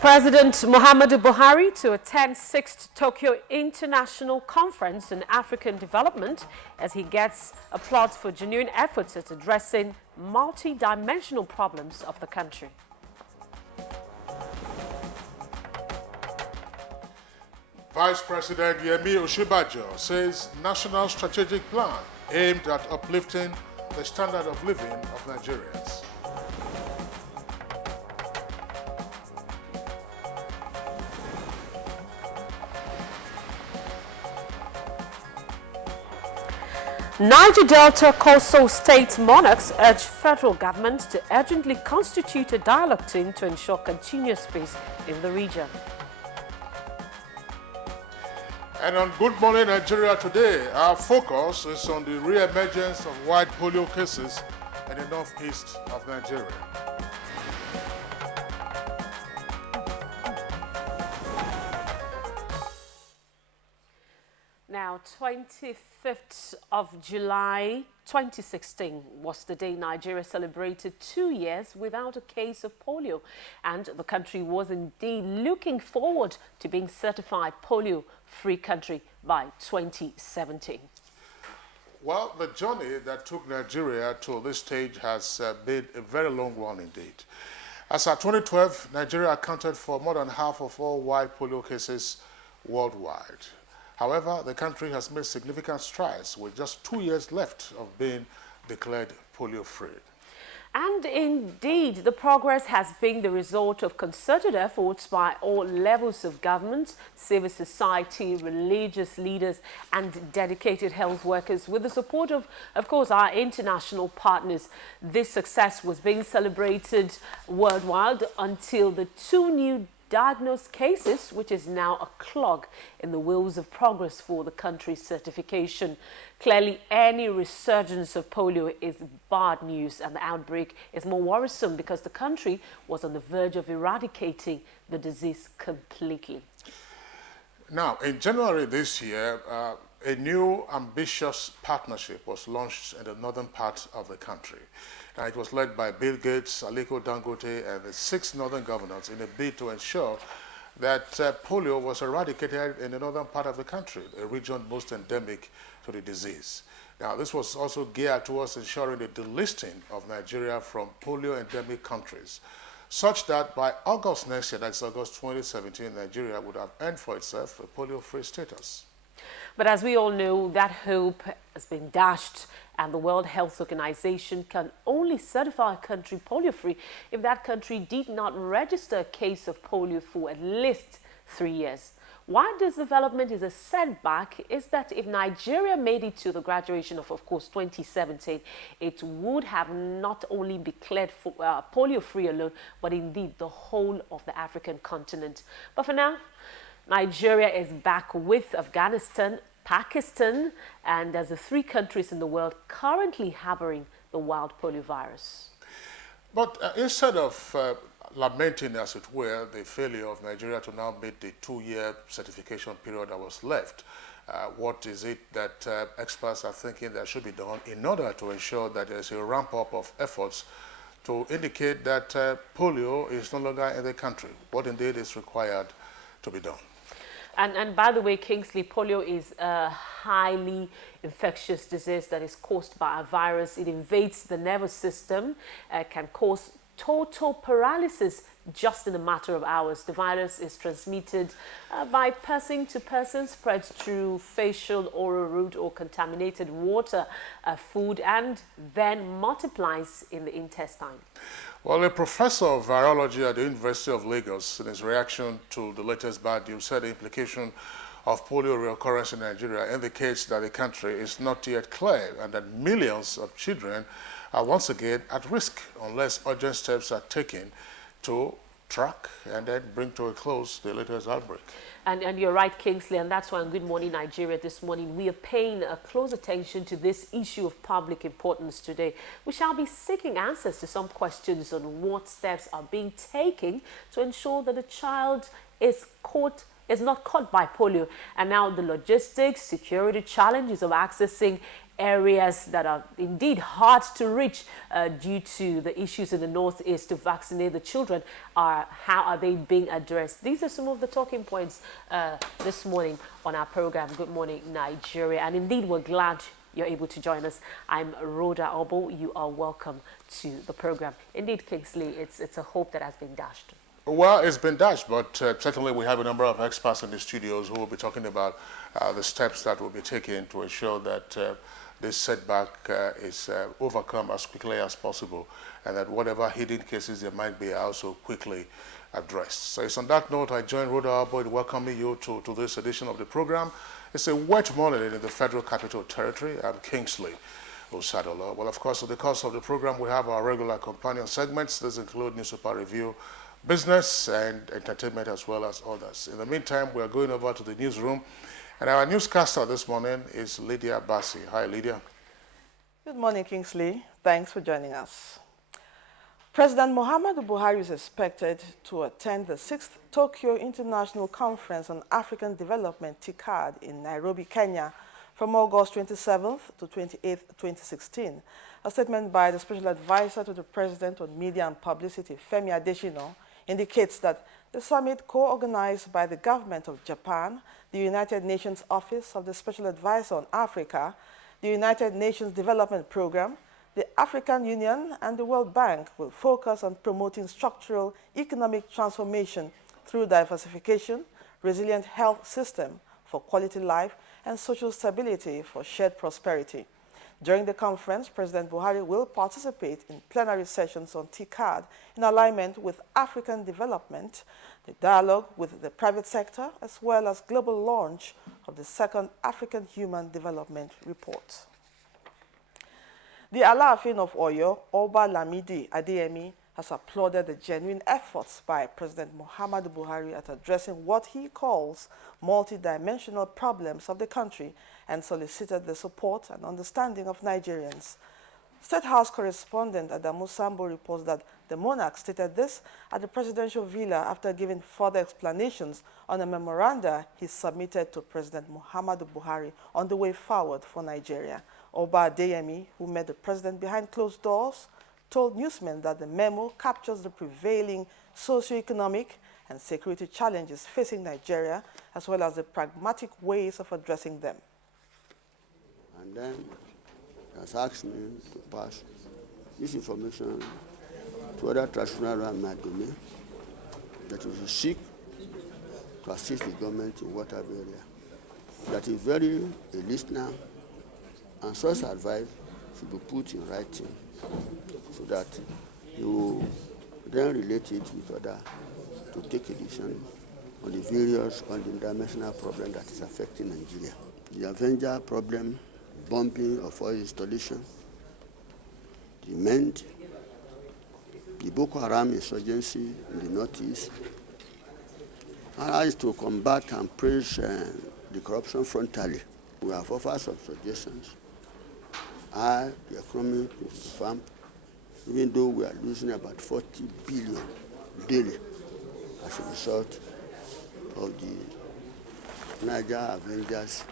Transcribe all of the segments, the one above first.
President Muhammadu Buhari to attend 6th Tokyo International Conference on African Development as he gets applause for genuine efforts at addressing multi-dimensional problems of the country. Vice President Yemi Osinbajo says national strategic plan aimed at uplifting the standard of living of Nigerians. Niger Delta coastal state monarchs urge federal government to urgently constitute a dialogue team to ensure continuous peace in the region. And on Good Morning Nigeria today, our focus is on the re-emergence of white polio cases in the northeast of Nigeria. Now, 25th of July 2016 was the day Nigeria celebrated 2 years without a case of polio, and the country was indeed looking forward to being certified polio-free country by 2017. Well, the journey that took Nigeria to this stage has been a very long one indeed. As of 2012, Nigeria accounted for more than half of all white polio cases worldwide. However, the country has made significant strides with just 2 years left of being declared polio-free. And indeed, the progress has been the result of concerted efforts by all levels of government, civil society, religious leaders, and dedicated health workers with the support of course, our international partners. This success was being celebrated worldwide until the 2 new diagnosed cases, which is now a clog in the wheels of progress for the country's certification. Clearly, any resurgence of polio is bad news, and the outbreak is more worrisome because the country was on the verge of eradicating the disease completely. Now, in January this year, a new ambitious partnership was launched in the northern part of the country. Now, it was led by Bill Gates, Aliko Dangote, and the 6 northern governors in a bid to ensure that polio was eradicated in the northern part of the country, a region most endemic to the disease. Now, this was also geared towards ensuring the delisting of Nigeria from polio-endemic countries, such that by August next year, that's August 2017, Nigeria would have earned for itself a polio-free status. But as we all know, that hope has been dashed, and the World Health Organization can only certify a country polio-free if that country did not register a case of polio for at least 3 years. Why this development is a setback is that if Nigeria made it to the graduation of course, 2017, it would have not only declared polio-free alone, but indeed the whole of the African continent. But for now, Nigeria is back with Afghanistan, Pakistan, and as the 3 countries in the world currently harboring the wild polio virus. But instead of lamenting, as it were, the failure of Nigeria to now meet the 2-year certification period that was left, what is it that experts are thinking that should be done in order to ensure that there is a ramp-up of efforts to indicate that polio is no longer in the country? What indeed is required to be done? And by the way, Kingsley, polio is a highly infectious disease that is caused by a virus. It invades the nervous system, can cause total paralysis just in a matter of hours. The virus is transmitted by person to person, spread through facial, oral route, or contaminated water, food, and then multiplies in the intestine. Well, a professor of virology at the University of Lagos, in his reaction to the latest bad news, said the implication of polio reoccurrence in Nigeria indicates that the country is not yet clear and that millions of children are once again at risk unless urgent steps are taken to track and then bring to a close the latest outbreak. And you're right, Kingsley, and that's why on Good Morning Nigeria this morning we are paying a close attention to this issue of public importance today. We shall be seeking answers to some questions on what steps are being taken to ensure that the child is not caught by polio, and now the logistics, security challenges of accessing areas that are indeed hard to reach due to the issues in the northeast to vaccinate the children, how are they being addressed? These are some of the talking points this morning on our program, Good Morning Nigeria. And indeed, we're glad you're able to join us. I'm Rhoda Obo. You are welcome to the program. Indeed, Kingsley, it's a hope that has been dashed. Well, it's been dashed, but certainly we have a number of experts in the studios who will be talking about the steps that will be taken to ensure that this setback is overcome as quickly as possible, and that whatever hidden cases there might be are also quickly addressed. So it's on that note I join Rhoda Obo in welcoming you to this edition of the program. It's a wet morning in the Federal Capital Territory. I'm Kingsley Osadola. Well, of course, in the course of the program, we have our regular companion segments. These include Newspaper Review, business and entertainment, as well as others. In the meantime, we are going over to the newsroom, and our newscaster this morning is Lydia Bassi. Hi, Lydia. Good morning, Kingsley. Thanks for joining us. President Muhammadu Buhari is expected to attend the 6th Tokyo International Conference on African Development, TICAD, in Nairobi, Kenya, from August 27th to 28th, 2016. A statement by the Special Advisor to the President on Media and Publicity, Femi Adesina, indicates that the summit, co-organized by the government of Japan, the United Nations Office of the Special Advisor on Africa, the United Nations Development Programme, the African Union, and the World Bank, will focus on promoting structural economic transformation through diversification, resilient health system for quality life, and social stability for shared prosperity. During the conference, President Buhari will participate in plenary sessions on TICAD in alignment with African development, the dialogue with the private sector, as well as global launch of the second African Human Development Report. The Alaafin of Oyo, Oba Lamidi Adeyemi, has applauded the genuine efforts by President Muhammadu Buhari at addressing what he calls multidimensional problems of the country and solicited the support and understanding of Nigerians. State House correspondent Adamu Sambo reports that the monarch stated this at the presidential villa after giving further explanations on a memoranda he submitted to President Muhammadu Buhari on the way forward for Nigeria. Oba Adeyemi, who met the president behind closed doors, told newsmen that the memo captures the prevailing socio-economic and security challenges facing Nigeria, as well as the pragmatic ways of addressing them. And then he has asked me to pass this information to other traditional around my domain, that we should seek to assist the government in whatever area. That is very a listener, and such advice should be put in writing so that you then relate it with others to take a decision on the various dimensional problem that is affecting Nigeria. The Avenger problem, bombing of oil installation, the MEND, the Boko Haram insurgency in the northeast, and as to combat and praise the corruption frontally. We have offered some suggestions. The economy is firm, even though we are losing about 40 billion daily as a result of the Niger Avengers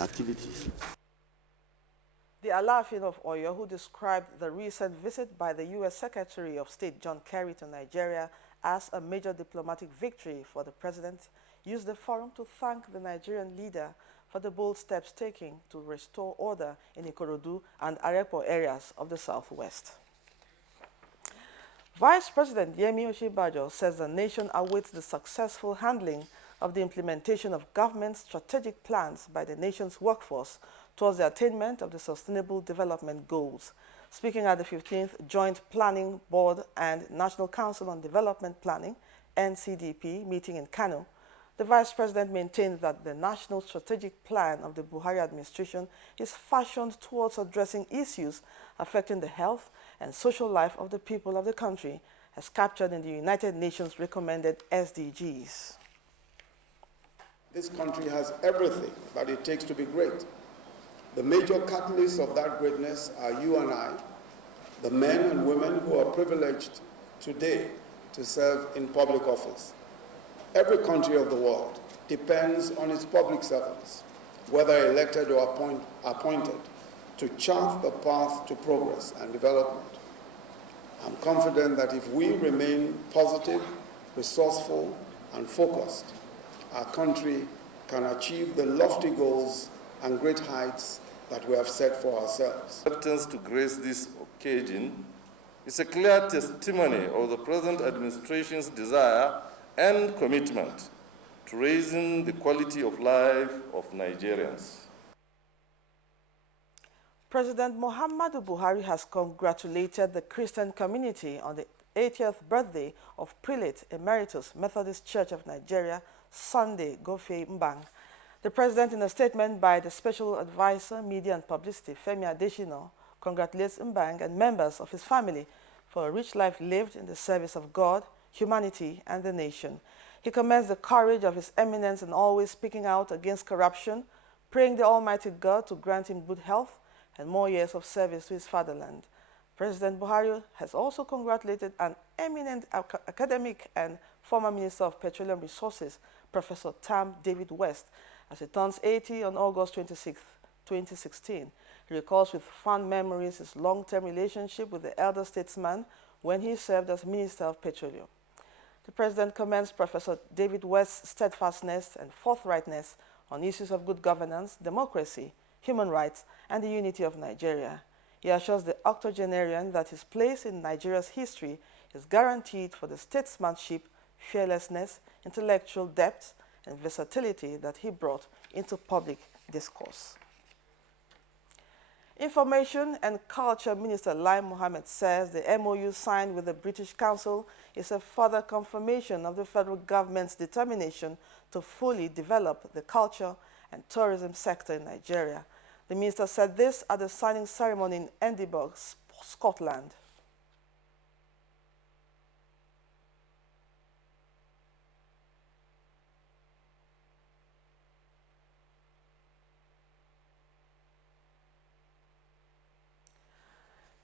activities. The Alaafin of Oyo, who described the recent visit by the U.S. Secretary of State John Kerry to Nigeria as a major diplomatic victory for the president, used the forum to thank the Nigerian leader for the bold steps taken to restore order in Ikorodu and Arepo areas of the southwest. Vice President Yemi Osinbajo says the nation awaits the successful handling of the implementation of government strategic plans by the nation's workforce towards the attainment of the Sustainable Development Goals. Speaking at the 15th Joint Planning Board and National Council on Development Planning, NCDP, meeting in Kano, the Vice President maintained that the National Strategic Plan of the Buhari administration is fashioned towards addressing issues affecting the health and social life of the people of the country, as captured in the United Nations recommended SDGs. This country has everything that it takes to be great. The major catalysts of that greatness are you and I, the men and women who are privileged today to serve in public office. Every country of the world depends on its public servants, whether elected or appointed, to chart the path to progress and development. I'm confident that if we remain positive, resourceful, and focused, our country can achieve the lofty goals and great heights that we have set for ourselves. Acceptance to grace this occasion is a clear testimony of the present administration's desire and commitment to raising the quality of life of Nigerians. President Muhammadu Buhari has congratulated the Christian community on the 80th birthday of Prelate Emeritus Methodist Church of Nigeria, Sunday Gofe Mbang. The president, in a statement by the Special Advisor, Media and Publicity, Femi Adesina, congratulates Mbang and members of his family for a rich life lived in the service of God, humanity, and the nation. He commends the courage of His Eminence in always speaking out against corruption, praying the Almighty God to grant him good health and more years of service to his fatherland. President Buhari has also congratulated an eminent academic and former Minister of Petroleum Resources, Professor Tam David West, as he turns 80 on August 26, 2016. He recalls with fond memories his long-term relationship with the elder statesman when he served as Minister of Petroleum. The President commends Professor David West's steadfastness and forthrightness on issues of good governance, democracy, human rights, and the unity of Nigeria. He assures the octogenarian that his place in Nigeria's history is guaranteed for the statesmanship, fearlessness, intellectual depth, and versatility that he brought into public discourse. Information and Culture Minister Lai Mohammed says the MOU signed with the British Council is a further confirmation of the federal government's determination to fully develop the culture and tourism sector in Nigeria. The minister said this at the signing ceremony in Edinburgh, Scotland.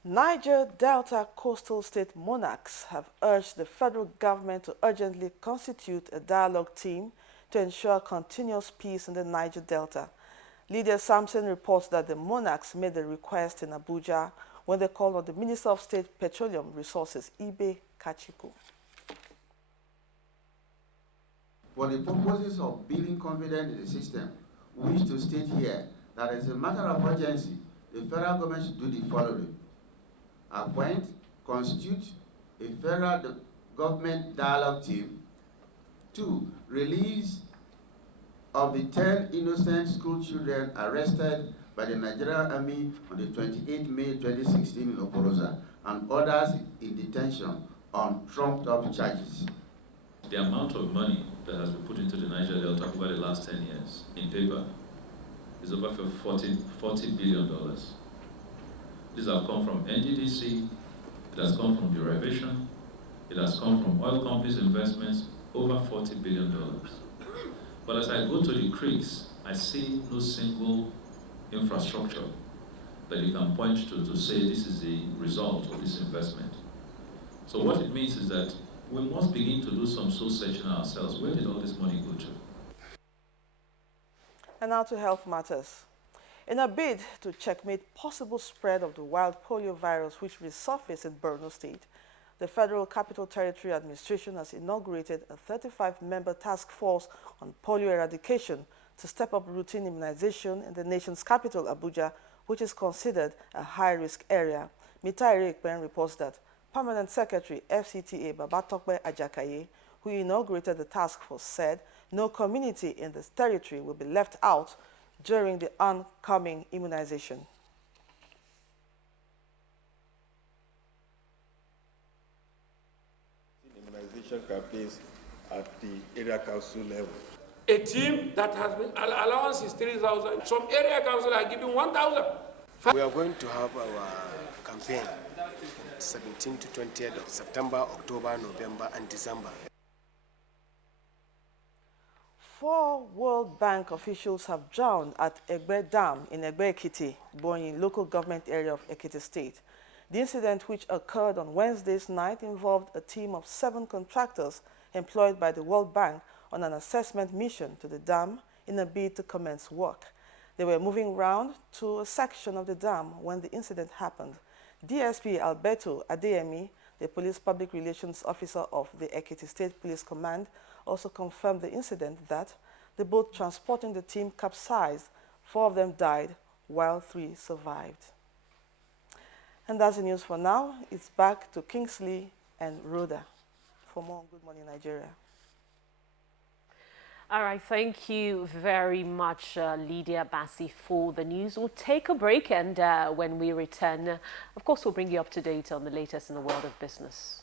Niger Delta coastal state monarchs have urged the federal government to urgently constitute a dialogue team to ensure continuous peace in the Niger Delta. Lydia Sampson reports that the monarchs made the request in Abuja when they called on the Minister of State Petroleum Resources, Ibe Kachiku. For the purposes of building confidence in the system, we wish to state here that as a matter of urgency, the federal government should do the following. Appoint, constitute a federal government dialogue team. 2. Release of the 10 innocent school children arrested by the Nigerian Army on the 28th May 2016 in Okorosa and others in detention on trumped-up charges. The amount of money that has been put into the Niger Delta over the last 10 years in paper is over $40 billion. These have come from NDDC, it has come from derivation, it has come from oil companies' investments, over $40 billion. But as I go to the creeks, I see no single infrastructure that you can point to say this is the result of this investment. So what it means is that we must begin to do some soul searching ourselves. Where did all this money go to? And now to health matters. In a bid to checkmate possible spread of the wild polio virus which resurfaced in Borno State, the Federal Capital Territory Administration has inaugurated a 35-member task force on polio eradication to step up routine immunization in the nation's capital, Abuja, which is considered a high-risk area. Mitai Rekpen reports that Permanent Secretary FCTA Babatokbe Ajakaye, who inaugurated the task force, said no community in this territory will be left out during the oncoming immunization. Immunization campaigns at the area council level. A team that has been allowance is 3,000. Some area council are giving 1,000. We are going to have our campaign 17th to 20th of September, October, November, and December. 4 World Bank officials have drowned at Egbe Dam in Egbe Ekiti, Bonyi local government area of Ekiti State. The incident, which occurred on Wednesday's night, involved a team of 7 contractors employed by the World Bank on an assessment mission to the dam in a bid to commence work. They were moving round to a section of the dam when the incident happened. DSP Alberto Adeyemi, the police public relations officer of the Ekiti State Police Command, also confirmed the incident that the boat transporting the team capsized. 4 of them died, while 3 survived. And that's the news for now. It's back to Kingsley and Rhoda for more Good Morning Nigeria. All right, thank you very much, Lydia Bassi, for the news. We'll take a break, and when we return, of course, we'll bring you up to date on the latest in the world of business.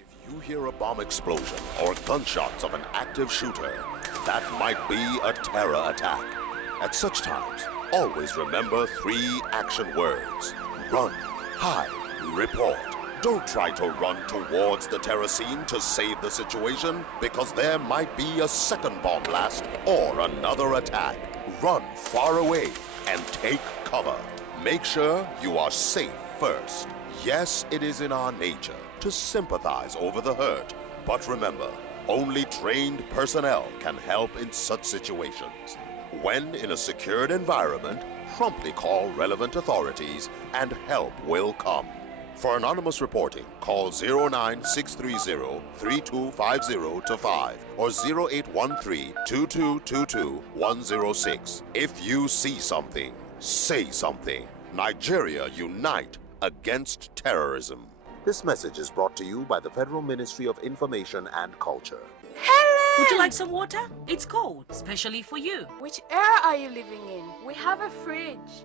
If you hear a bomb explosion or gunshots of an active shooter, that might be a terror attack. At such times, always remember 3 action words: run, hide, report. Don't try to run towards the terror scene to save the situation, because there might be a second bomb blast or another attack. Run far away and take cover. Make sure you are safe first. Yes, it is in our nature to sympathize over the hurt, but remember, only trained personnel can help in such situations. When in a secured environment, promptly call relevant authorities and help will come. For anonymous reporting, call 09630-3250-5 or 0813-2222-106. If you see something, say something. Nigeria unite against terrorism. This message is brought to you by the Federal Ministry of Information and Culture. Helen! Would you like some water? It's cold, especially for you. Which era are you living in? We have a fridge.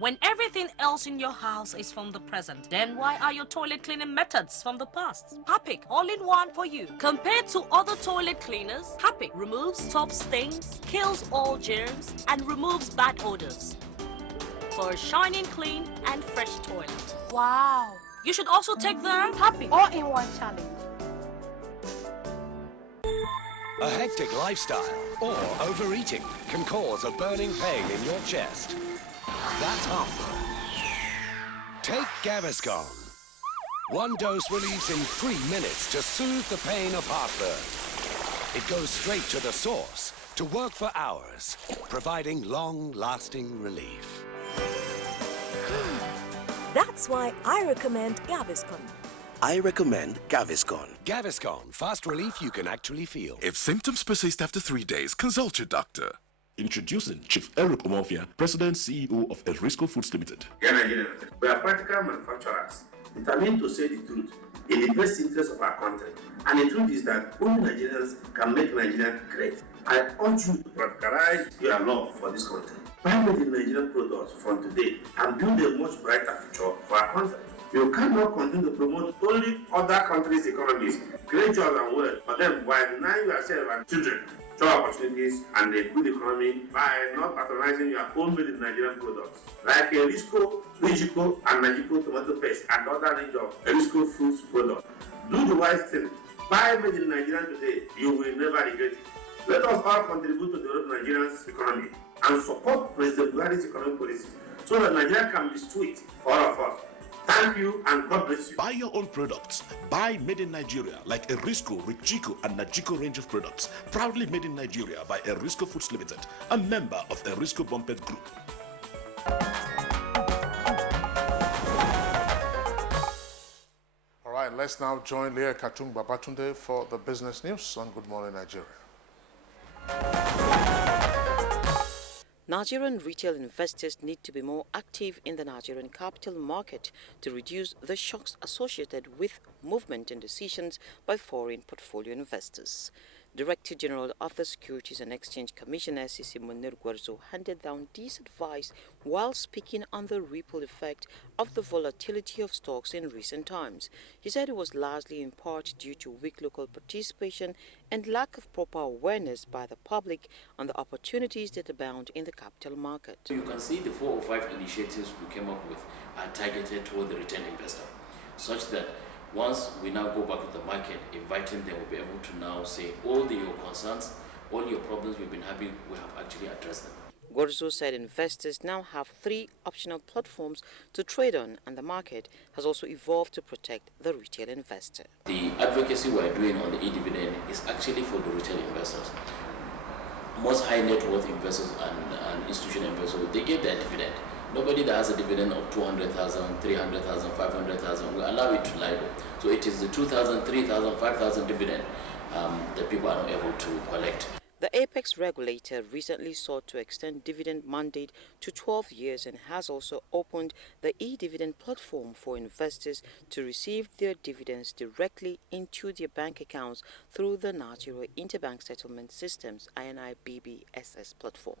When everything else in your house is from the present, then why are your toilet cleaning methods from the past? Harpic, all-in-one for you. Compared to other toilet cleaners, Harpic removes top stains, kills all germs, and removes bad odors. For a shining, clean, and fresh toilet. Wow! You should also take the Harpic all-in-one challenge. A hectic lifestyle or overeating can cause a burning pain in your chest. That's hunger. Take Gaviscon. 1 dose relieves in 3 minutes to soothe the pain of heartburn. It goes straight to the source to work for hours, providing long-lasting relief. That's why I recommend Gaviscon. I recommend Gaviscon. Gaviscon, fast relief you can actually feel. If symptoms persist after 3 days, consult your doctor. Introducing Chief Eric Omofia, President CEO of Erisco Foods Limited. We are practical manufacturers, determined to say the truth in the best interest of our country. And the truth is that only Nigerians can make Nigeria great. I urge you to practicalize your love for this country. Buy made in Nigerian products from today and build a much brighter future for our country. You cannot continue to promote only other countries' economies, create jobs and wealth for them while denying yourself and children job opportunities and a good economy by not patronizing your own made in Nigerian products like Erisco, Rijiko, and Najiko tomato paste and other range of Erisco foods products. Do the wise thing. Buy made in Nigeria today. You will never regret it. Let us all contribute to develop Nigeria's economy and support President Buhari's economic policies so that Nigeria can be sweet for all of us. Thank you and God bless you. Buy your own products. Buy made in Nigeria like Erisco, Rijiko, and Najiko range of products. Proudly made in Nigeria by Erisco Foods Limited, a member of Erisco Bumpet Group. All right, let's now join Leah Katung Babatunde for the business news on Good Morning Nigeria. Nigerian retail investors need to be more active in the Nigerian capital market to reduce the shocks associated with movement and decisions by foreign portfolio investors. Director General of the Securities and Exchange Commission, SEC Munir Gwarzo, handed down this advice while speaking on the ripple effect of the volatility of stocks in recent times. He said it was largely in part due to weak local participation and lack of proper awareness by the public on the opportunities that abound in the capital market. You can see the 4 or 5 initiatives we came up with are targeted toward the retail investor, such that once we now go back to the market, inviting them, we'll be able to now say all your concerns, all your problems we've been having, we have actually addressed them. Gorzo said investors now have 3 optional platforms to trade on, and the market has also evolved to protect the retail investor. The advocacy we're doing on the e-dividend is actually for the retail investors. most high net worth investors and institutional investors, they get their dividend. Nobody that has a dividend of 200,000, 300,000, 500,000 will allow it to lie low. So it is the 2,000, 3,000, 5,000 dividend that people are not able to collect. The apex regulator recently sought to extend dividend mandate to 12 years and has also opened the e-dividend platform for investors to receive their dividends directly into their bank accounts through the Nigeria Interbank Settlement Systems INIBBSS platform.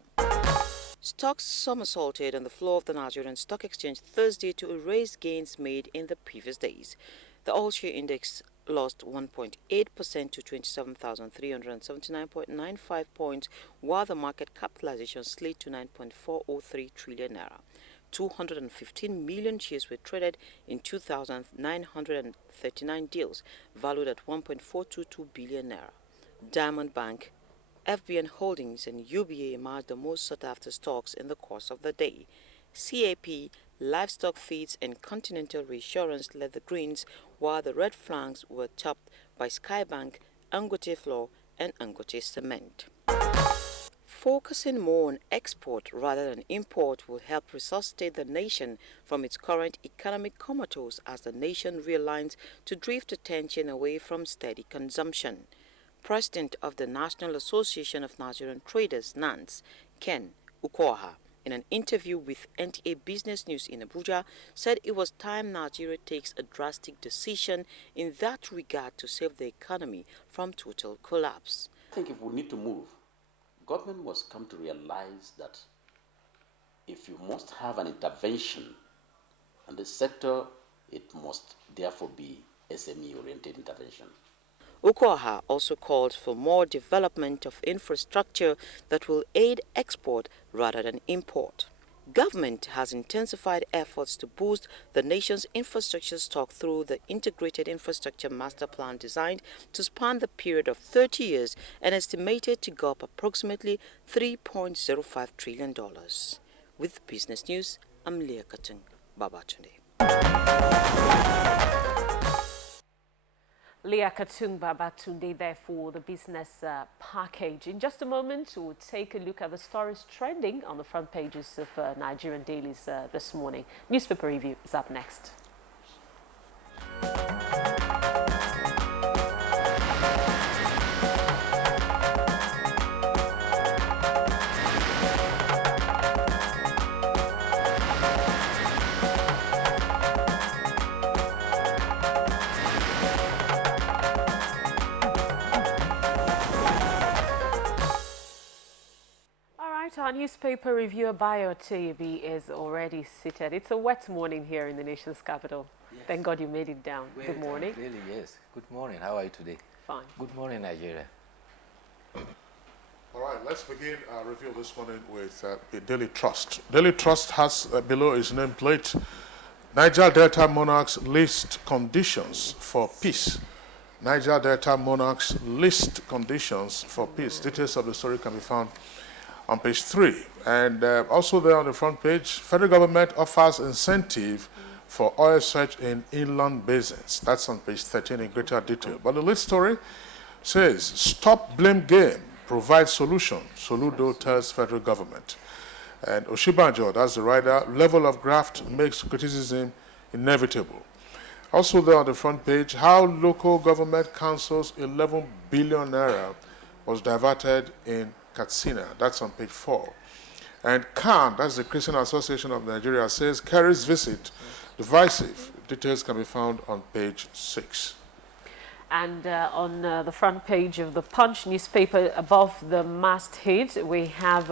Stocks somersaulted on the floor of the Nigerian Stock Exchange Thursday to erase gains made in the previous days. The all-share index lost 1.8% to 27,379.95 points, while the market capitalization slid to 9.403 trillion naira. 215 million shares were traded in 2,939 deals, valued at 1.422 billion naira. Diamond Bank, FBN Holdings and UBA emerged the most sought-after stocks in the course of the day. CAP, Livestock Feeds and Continental Reassurance led the greens, while the red flanks were topped by Skybank, Angote Flour and Angote Cement. Focusing more on export rather than import will help resuscitate the nation from its current economic comatose as the nation realigns to drift attention away from steady consumption. President of the National Association of Nigerian Traders, NANS, Ken Ukoha, in an interview with NTA Business News in Abuja, said it was time Nigeria takes a drastic decision in that regard to save the economy from total collapse. I think if we need to move, government must come to realize that if you must have an intervention in the sector, it must therefore be SME-oriented intervention. Ukoha also called for more development of infrastructure that will aid export rather than import. Government has intensified efforts to boost the nation's infrastructure stock through the Integrated Infrastructure Master Plan designed to span the period of 30 years and estimated to go up approximately $3.05 trillion. With Business News, I'm Leah Katung Babatunde. Leah Katung Babatunde there for the business package. In just a moment, we'll take a look at the stories trending on the front pages of Nigerian dailies this morning. Newspaper review is up next. Our newspaper reviewer Bayo Teyebi is already seated. It's a wet morning here in the nation's capital. Yes. Thank God you made it down. Well, good morning. Really, yes. Good morning. How are you today? Fine. Good morning, Nigeria. All right, let's begin our review this morning with the Daily Trust. Daily Trust has below its nameplate, Niger Delta monarchs list conditions for peace. Niger Delta monarchs list conditions for peace. Details of the story can be found on page 3. And also there on the front page, federal government offers incentive for oil search in inland basins. That's on page 13 in greater detail. But the lead story says, stop blame game, provide solution, Soludo tells federal government. And Oshibanjo, that's the writer, level of graft makes criticism inevitable. Also there on the front page, how local government councils 11 billion naira was diverted in Katsina. That's on page 4. And CAN, that's the Christian Association of Nigeria, says Kerry's visit divisive. Details can be found on page 6. And on the front page of the Punch newspaper, above the masthead, we have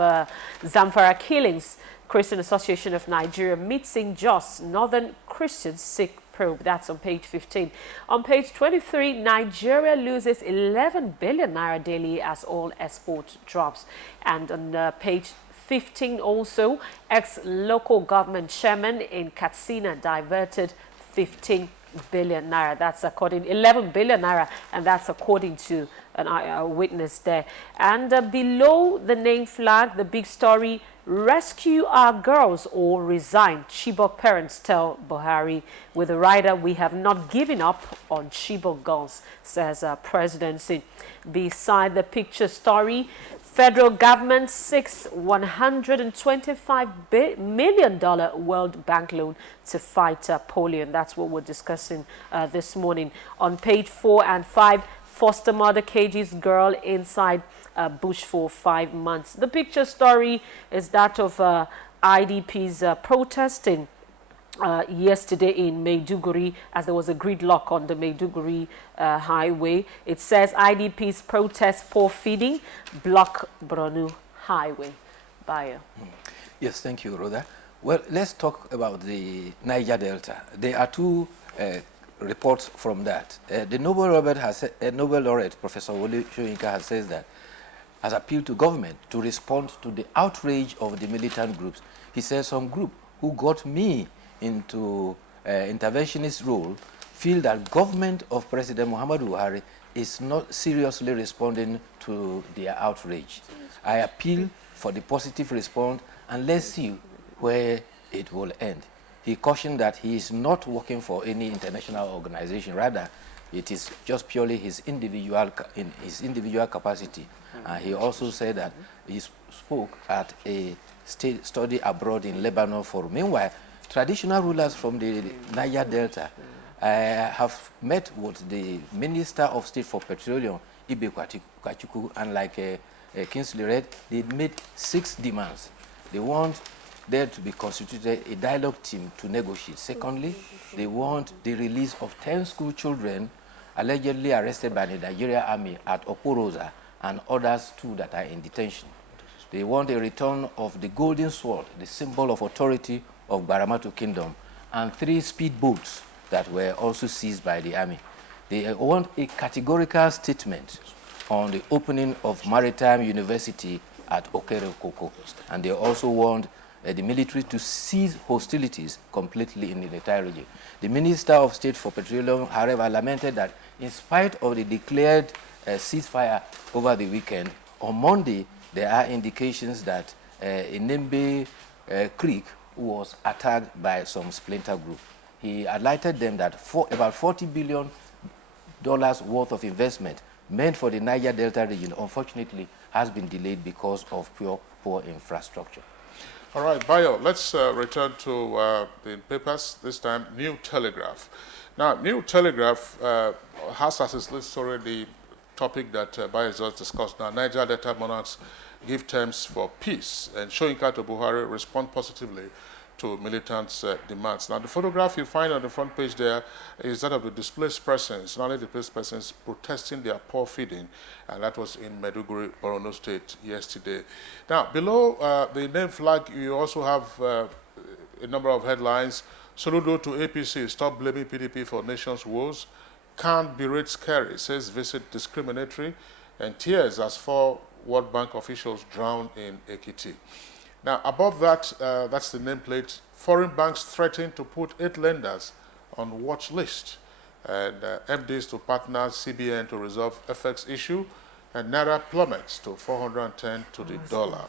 Zamfara killings. Christian Association of Nigeria meets in Jos. Northern Christians seek probe. That's on page 15. On page 23, Nigeria loses 11 billion naira daily as oil export drops. And on page 15 also, ex-local government chairman in Katsina diverted 15 billion naira. That's according 11 billion naira, and that's according to a witness there. And below the name flag, the big story: rescue our girls or resign. Chibok parents tell Buhari. With the rider, we have not given up on Chibok girls, says presidency. Beside the picture story, Federal government seeks $125 million World Bank loan to fight polio. And that's what we're discussing this morning. On page 4 and 5, foster mother cages girl inside bush for 5 months. The picture story is that of IDPs protesting yesterday in Maiduguri, as there was a gridlock on the Maiduguri highway. It says IDPs protest poor feeding, block Borno highway. Bayo. Yes, thank you, Rhoda. Well, let's talk about the Niger Delta. There are two reports from that. The Nobel laureate, Professor Wole Soyinka, has said that, has appealed to government to respond to the outrage of the militant groups. He says some group who got me into interventionist role feel that government of President Muhammadu Buhari is not seriously responding to their outrage. I appeal for the positive response, and let's see where it will end. He cautioned that he is not working for any international organization. Rather, it is just purely his individual capacity. He also said that he spoke at a state study abroad in Lebanon for. Meanwhile, traditional rulers from the Niger Delta have met with the Minister of State for Petroleum, Ibe Kwachuku, and like Kingsley read, they made 6 demands. They want there to be constituted a dialogue team to negotiate. Secondly, they want the release of 10 school children allegedly arrested by the Nigerian army at Okorosa and others too that are in detention. They want a return of the golden sword, the symbol of authority of Baramatu Kingdom, and 3 speedboats that were also seized by the army. They want a categorical statement on the opening of Maritime University at Okere-Koko, and they also want the military to cease hostilities completely in the entire region. The Minister of State for Petroleum, however, lamented that in spite of the declared ceasefire over the weekend, on Monday there are indications that Enembe Creek was attacked by some splinter group. He highlighted them that about $40 billion worth of investment meant for the Niger Delta region, unfortunately, has been delayed because of poor infrastructure. All right, Bayo, let's return to the papers, this time New Telegraph. Now, New Telegraph has as its list already the topic that Bayo just discussed. Now, Niger Delta monarchs give terms for peace, and Soyinka to Buhari respond positively to militants' demands. Now, the photograph you find on the front page there is that of the displaced persons, not only displaced persons protesting their poor feeding, and that was in Maiduguri, Borno State yesterday. Now, below the name flag, you also have a number of headlines. Soludo to APC, stop blaming PDP for nation's woes. Can't berate scary, says visit discriminatory, and tears as 4 World Bank officials drown in Ekiti. Now, above that, that's the nameplate. Foreign banks threaten to put 8 lenders on watch list, and MDs to partner CBN to resolve FX issue, and Naira plummets to 410 to the dollar.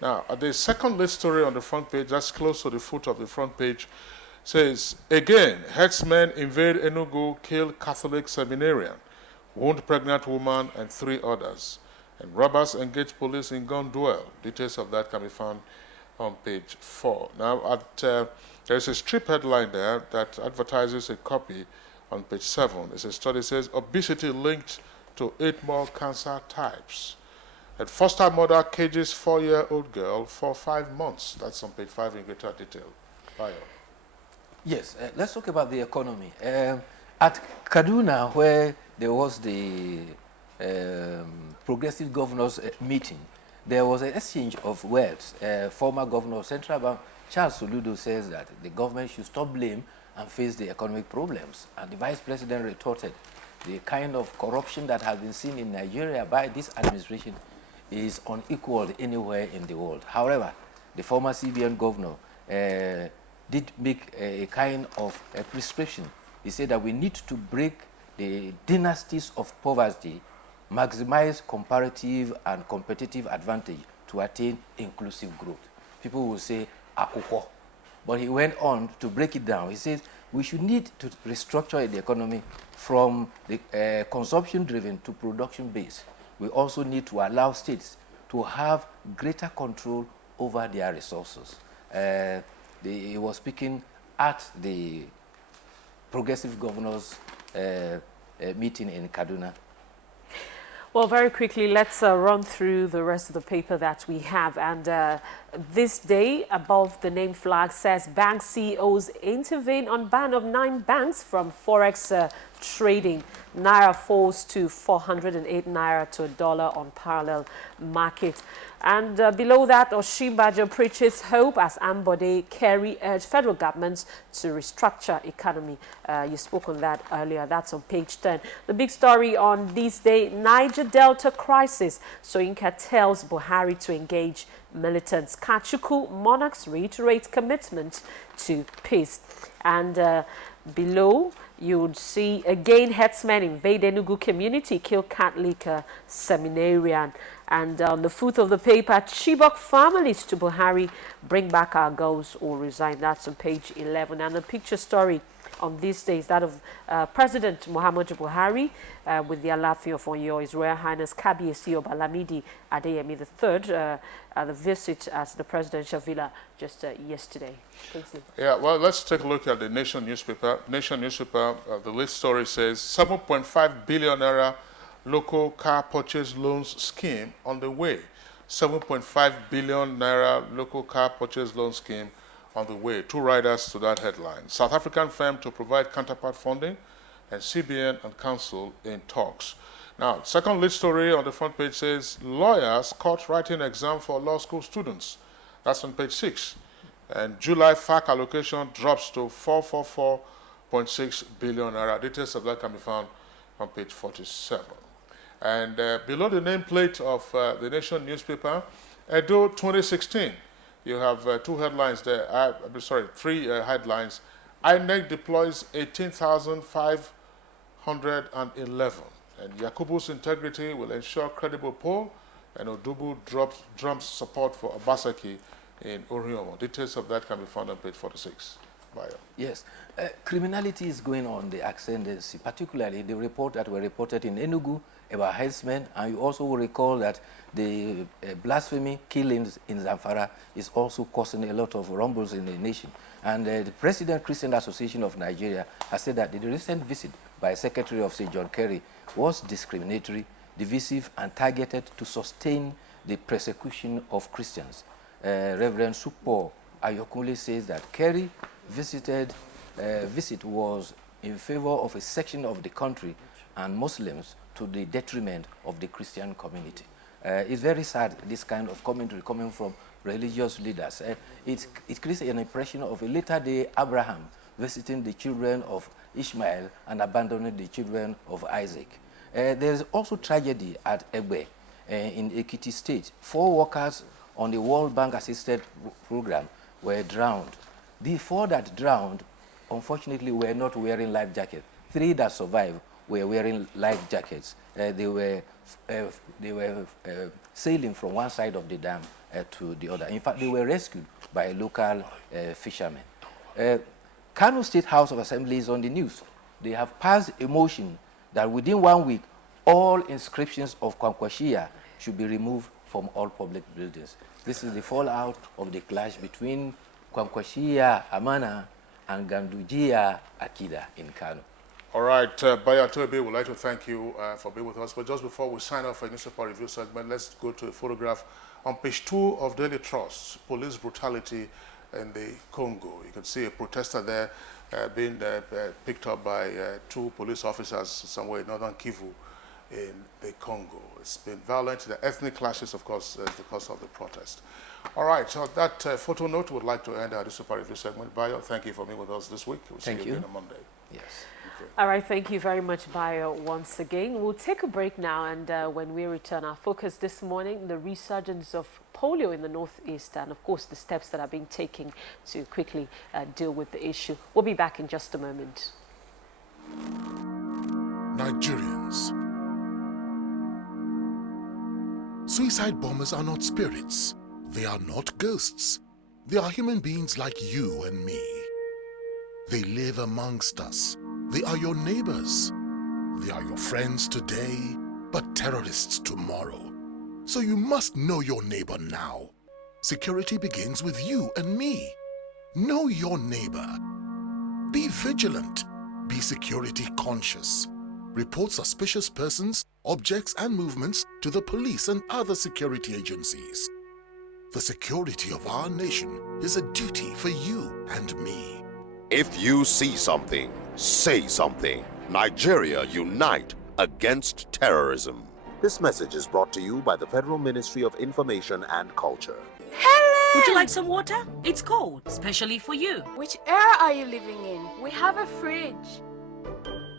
Now, the second list story on the front page, that's close to the foot of the front page, says, again, herdsmen invade Enugu, kill Catholic seminarian, wound pregnant woman, and 3 others. And robbers engage police in gun duel. Details of that can be found on page 4. Now, there's a strip headline there that advertises a copy on page 7. It's a study that says, obesity linked to 8 more cancer types. And foster mother cages 4-year-old girl for 5 months. That's on page 5 in greater detail. Bayo. Yes, let's talk about the economy. At Kaduna, where there was the Progressive Governors meeting, there was an exchange of words. Former Governor of Central Bank, Charles Soludo, says that the government should stop blame and face the economic problems. And the Vice President retorted, the kind of corruption that has been seen in Nigeria by this administration is unequaled anywhere in the world. However, the former CBN governor did make a kind of a prescription. He said that we need to break the dynasties of poverty, maximize comparative and competitive advantage to attain inclusive growth. People will say, akoko. But he went on to break it down. He says, we should need to restructure the economy from the consumption-driven to production-based. We also need to allow states to have greater control over their resources. He was speaking at the Progressive Governors meeting in Kaduna. Well, very quickly, let's run through the rest of the paper that we have. And this day, above the name flag, says bank CEOs intervene on ban of 9 banks from forex trading. Naira falls to 408 Naira to $1 on parallel market. And below that, Oshimbajo preaches hope as Ambode Kerry urged federal governments to restructure economy. You spoke on that earlier. That's on page 10. The big story on this day, Niger Delta crisis. Soyinka tells Buhari to engage militants. Kachuku monarchs reiterate commitment to peace. And below, you would see again herdsmen invade Enugu community, kill Catholic seminarian. And on the foot of the paper, Chibok families to Buhari, bring back our girls or resign. That's on page 11. And the picture story on these days, that of President Muhammadu Buhari with the Alafi of Oyo, His Royal Highness Kabiyesi Obalamidi Adeyemi III, the visit at the presidential villa just yesterday. Yeah, well, let's take a look at the Nation newspaper. Nation newspaper, the lead story says 7.5 billion naira local car purchase loans scheme on the way. 7.5 billion naira local car purchase loan scheme on the way. 2 riders to that headline. South African firm to provide counterpart funding, and CBN and council in talks. Now, second lead story on the front page says lawyers caught writing exam for law school students. That's on page 6. And July FAC allocation drops to 444.6 billion naira. Details of that can be found on page 47. And below the nameplate of the Nation newspaper, Edo 2016, you have 2 headlines there. 3 headlines. INEC deploys 18,511. And Yakubu's integrity will ensure credible poll. And Odubu drums support for Obaseki in Oriomo. Details of that can be found on page 46. Bio. Yes. Criminality is going on the ascendancy, particularly the report that were reported in Enugu about herdsmen, and you also will recall that the blasphemy killings in Zamfara is also causing a lot of rumbles in the nation. And the President Christian Association of Nigeria has said that the recent visit by Secretary of State John Kerry was discriminatory, divisive, and targeted to sustain the persecution of Christians. Reverend Supo Ayokunle says that Kerry visit was in favor of a section of the country and Muslims to the detriment of the Christian community. It's very sad, this kind of commentary coming from religious leaders. It creates an impression of a later-day Abraham visiting the children of Ishmael and abandoning the children of Isaac. There is also tragedy at Egbe in Ekiti State. 4 workers on the World Bank assisted program were drowned. The 4 that drowned, unfortunately, were not wearing life jackets. 3 that survived were wearing life jackets. They were sailing from one side of the dam to the other. In fact, they were rescued by local fishermen. Kano State House of Assembly is on the news. They have passed a motion that within 1 week, all inscriptions of Kwankwashia should be removed from all public buildings. This is the fallout of the clash between Kwankwashia Amana and Gandujia Akida in Kano. All right, Baya Tobe, we'd like to thank you for being with us. But just before we sign off for newspaper review segment, let's go to a photograph on page 2 of Daily Trust, police brutality in the Congo. You can see a protester there being picked up by 2 police officers somewhere in northern Kivu in the Congo. It's been violent. The ethnic clashes, of course, is the cause of the protest. All right, so that photo note, would like to end our newspaper review segment. Bayo, thank you for being with us this week. We'll see you again on Monday. Yes. Okay. All right, thank you very much, Bayo, once again. We'll take a break now, and when we return, our focus this morning, the resurgence of polio in the Northeast, and of course, the steps that are being taken to quickly deal with the issue. We'll be back in just a moment. Nigerians. Suicide bombers are not spirits. They are not ghosts. They are human beings like you and me. They live amongst us. They are your neighbors. They are your friends today, but terrorists tomorrow. So you must know your neighbor now. Security begins with you and me. Know your neighbor. Be vigilant. Be security conscious. Report suspicious persons, objects, and movements to the police and other security agencies. The security of our nation is a duty for you and me. If you see something, say something. Nigeria, unite against terrorism. This message is brought to you by the Federal Ministry of Information and Culture. Would you like some water? It's cold, especially for you. Which era are you living in? We have a fridge.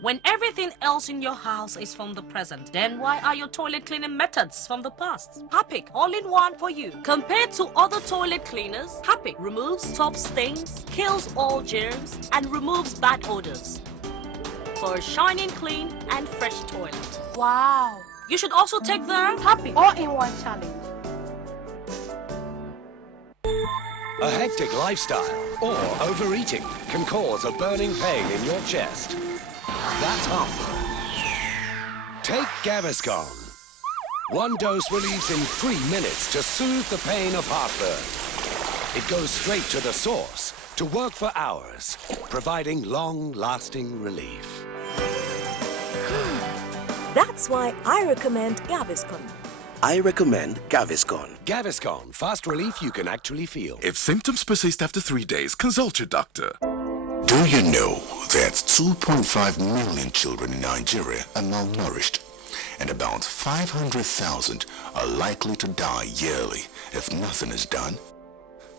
When everything else in your house is from the present, then why are your toilet cleaning methods from the past? Harpic, all-in-one for you. Compared to other toilet cleaners, Harpic removes top stains, kills all germs, and removes bad odors for a shining clean and fresh toilet. Wow. You should also take the Harpic all-in-one challenge. A hectic lifestyle or overeating can cause a burning pain in your chest. That's hunger. Take Gaviscon. One dose relieves in 3 minutes to soothe the pain of heartburn. It goes straight to the source to work for hours, providing long-lasting relief. That's why I recommend Gaviscon. I recommend Gaviscon. Gaviscon, fast relief you can actually feel. If symptoms persist after 3 days, consult your doctor. Do you know that 2.5 million children in Nigeria are malnourished, and about 500,000 are likely to die yearly if nothing is done?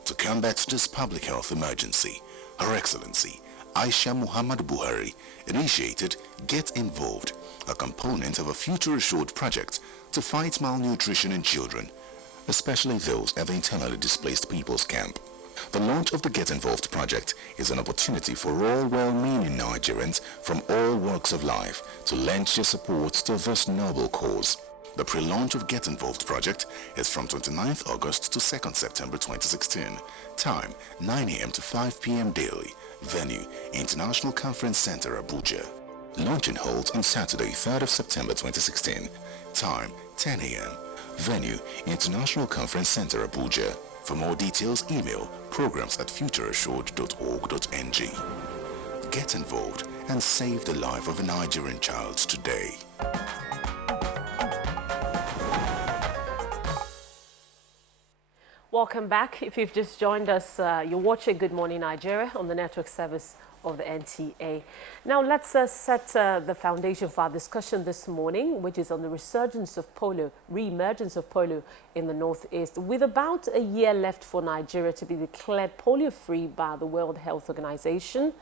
To combat this public health emergency, Her Excellency Aisha Muhammad Buhari initiated Get Involved, a component of a Future Assured project to fight malnutrition in children, especially those at the internally displaced people's camp. The launch of the Get Involved project is an opportunity for all well-meaning Nigerians from all walks of life to lend their support to this noble cause. The pre-launch of Get Involved project is from 29th August to 2nd September 2016. Time 9 a.m. to 5 p.m. daily. Venue International Conference Center, Abuja. Launching holds on Saturday, 3rd of September 2016. Time 10 a.m. Venue International Conference Center, Abuja. For more details, email programs@futureassured.org.ng. Get involved and save the life of a Nigerian child today. Welcome back. If you've just joined us, you're watching Good Morning Nigeria on the network service of the NTA. Now let's set the foundation for our discussion this morning, which is on the resurgence of polio, re-emergence of polio in the Northeast. With about a year left for Nigeria to be declared polio-free by the World Health Organization,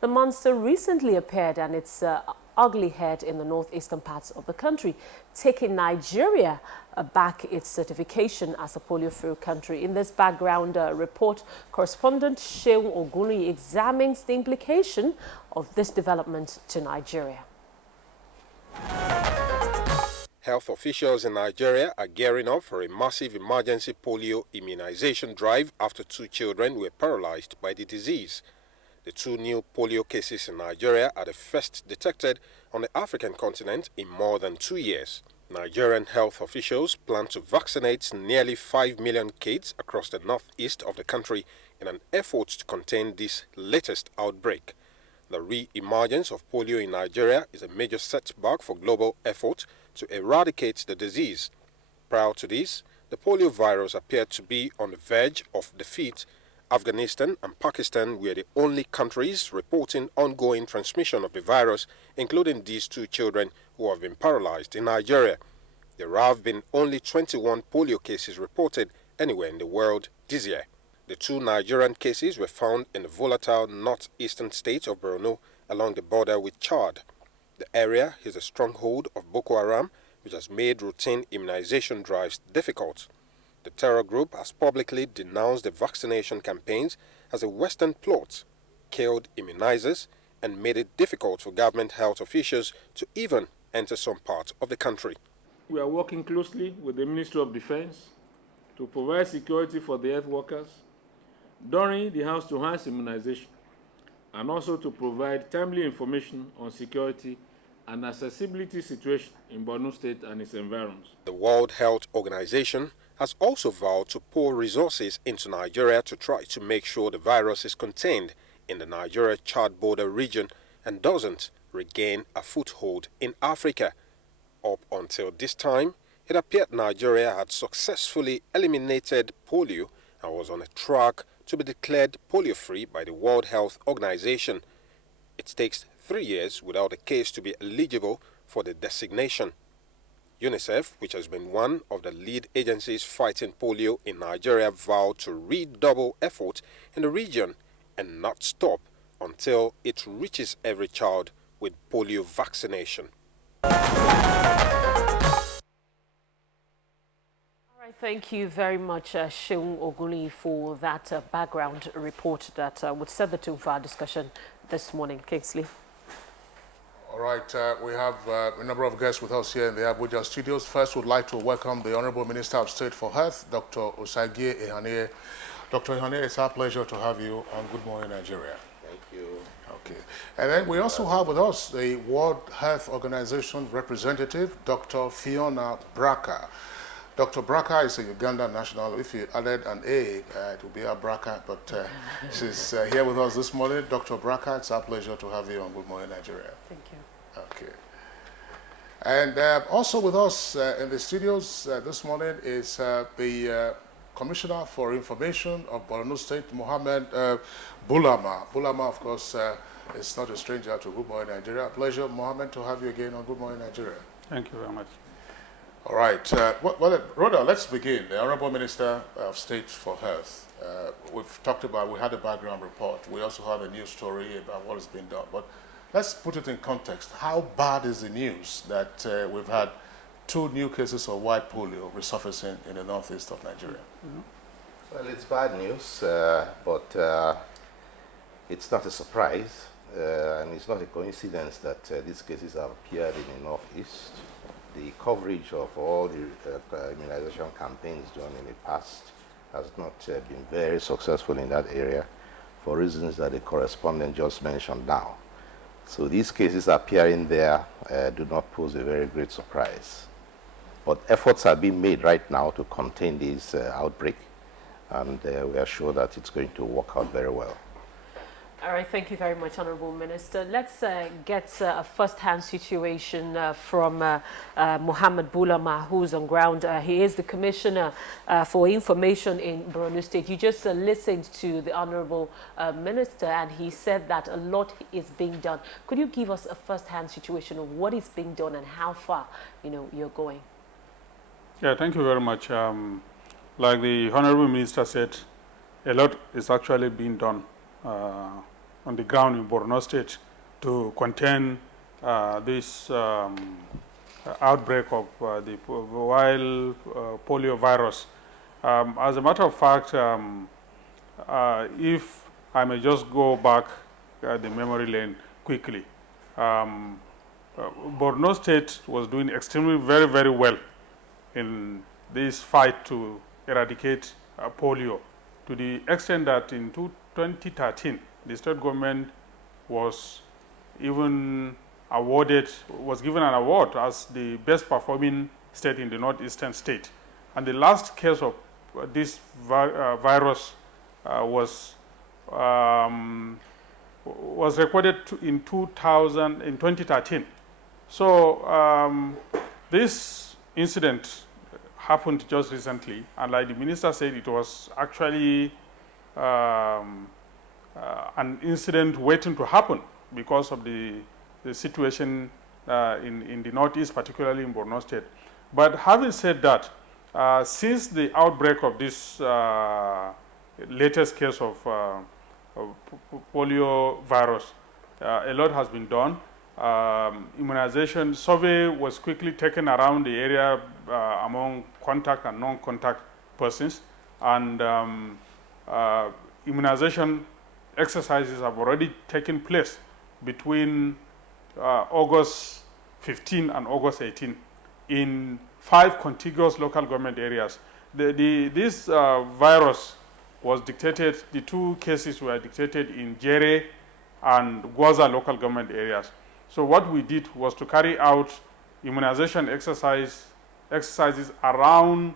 the monster recently appeared and its ugly head in the northeastern parts of the country, taking Nigeria back its certification as a polio-free country. In this background report, correspondent Sheung Oguni examines the implication of this development to Nigeria. Health officials in Nigeria are gearing up for a massive emergency polio immunization drive after 2 children were paralyzed by the disease. The 2 new polio cases in Nigeria are the first detected on the African continent in more than 2 years. Nigerian health officials plan to vaccinate nearly 5 million kids across the northeast of the country in an effort to contain this latest outbreak. The re-emergence of polio in Nigeria is a major setback for global efforts to eradicate the disease. Prior to this, the polio virus appeared to be on the verge of defeat. Afghanistan and Pakistan were the only countries reporting ongoing transmission of the virus, including these 2 children who have been paralyzed in Nigeria. There have been only 21 polio cases reported anywhere in the world this year. The 2 Nigerian cases were found in the volatile northeastern state of Borno along the border with Chad. The area is a stronghold of Boko Haram, which has made routine immunization drives difficult. The terror group has publicly denounced the vaccination campaigns as a Western plot, killed immunizers, and made it difficult for government health officials to even enter some parts of the country. We are working closely with the Ministry of Defense to provide security for the health workers during the house-to-house immunization, and also to provide timely information on security and accessibility situation in Borno State and its environs. The World Health Organization has also vowed to pour resources into Nigeria to try to make sure the virus is contained in the Nigeria-Chad border region and doesn't regain a foothold in Africa. Up until this time, it appeared Nigeria had successfully eliminated polio and was on a track to be declared polio-free by the World Health Organization. It takes 3 years without a case to be eligible for the designation. UNICEF, which has been one of the lead agencies fighting polio in Nigeria, vowed to redouble effort in the region and not stop until it reaches every child with polio vaccination. All right, thank you very much, Sheung Oguli, for that background report that would set the tone for our discussion this morning. Kingsley. All right, we have a number of guests with us here in the Abuja studios. First, we'd like to welcome the Honorable Minister of State for Health, Dr. Osagie Ihanie. Dr. Ihanie, it's our pleasure to have you on Good Morning Nigeria. Thank you. Okay. And then we also have with us the World Health Organization representative, Dr. Fiona Braka. Dr. Braka is a Ugandan national. If you added an A, it would be a Braka, but she's here with us this morning. Dr. Braka, it's our pleasure to have you on Good Morning Nigeria. Thank you. Okay. And also with us in the studios this morning is the Commissioner for Information of Borno State, Mohammed Bulama. Bulama, of course, is not a stranger to Good Morning Nigeria. Pleasure, Mohammed, to have you again on Good Morning Nigeria. Thank you very much. All right. Well, Rhoda, let's begin. The Honorable Minister of State for Health. We've talked about, we had a background report. We also had a news story about what has been done. But let's put it in context. How bad is the news that we've had 2 new cases of white polio resurfacing in the northeast of Nigeria? Well, it's bad news, but it's not a surprise, and it's not a coincidence that these cases have appeared in the northeast. The coverage of all the immunization campaigns done in the past has not been very successful in that area for reasons that the correspondent just mentioned now. So these cases appearing there do not pose a very great surprise. But efforts are being made right now to contain this outbreak, and we are sure that it's going to work out very well. All right, thank you very much, Honorable Minister. Let's get a first-hand situation from Mohammed Bulama, who's on ground. He is the Commissioner for Information in Borno State. You just listened to the Honorable Minister, and he said that a lot is being done. Could you give us a first-hand situation of what is being done and how far, you're going? Yeah, thank you very much. Like the Honorable Minister said, a lot is actually being done on the ground in Borno State to contain this outbreak of the wild polio virus. As a matter of fact, if I may just go back the memory lane quickly, Borno State was doing extremely very, very well in this fight to eradicate polio, to the extent that in 2013, the state government was even was given an award as the best performing state in the northeastern state. And the last case of this virus was recorded in 2013. So this incident happened just recently, and like the minister said, it was actually an incident waiting to happen because of the situation in the northeast, particularly in Borno State. But having said that, since the outbreak of this latest case of polio virus, a lot has been done. Immunization survey was quickly taken around the area among contact and non-contact persons, and immunization exercises have already taken place between August 15 and August 18 in 5 contiguous local government areas. This virus was dictated, the 2 cases were dictated in Jere and Gwaza local government areas. So what we did was to carry out immunization exercises around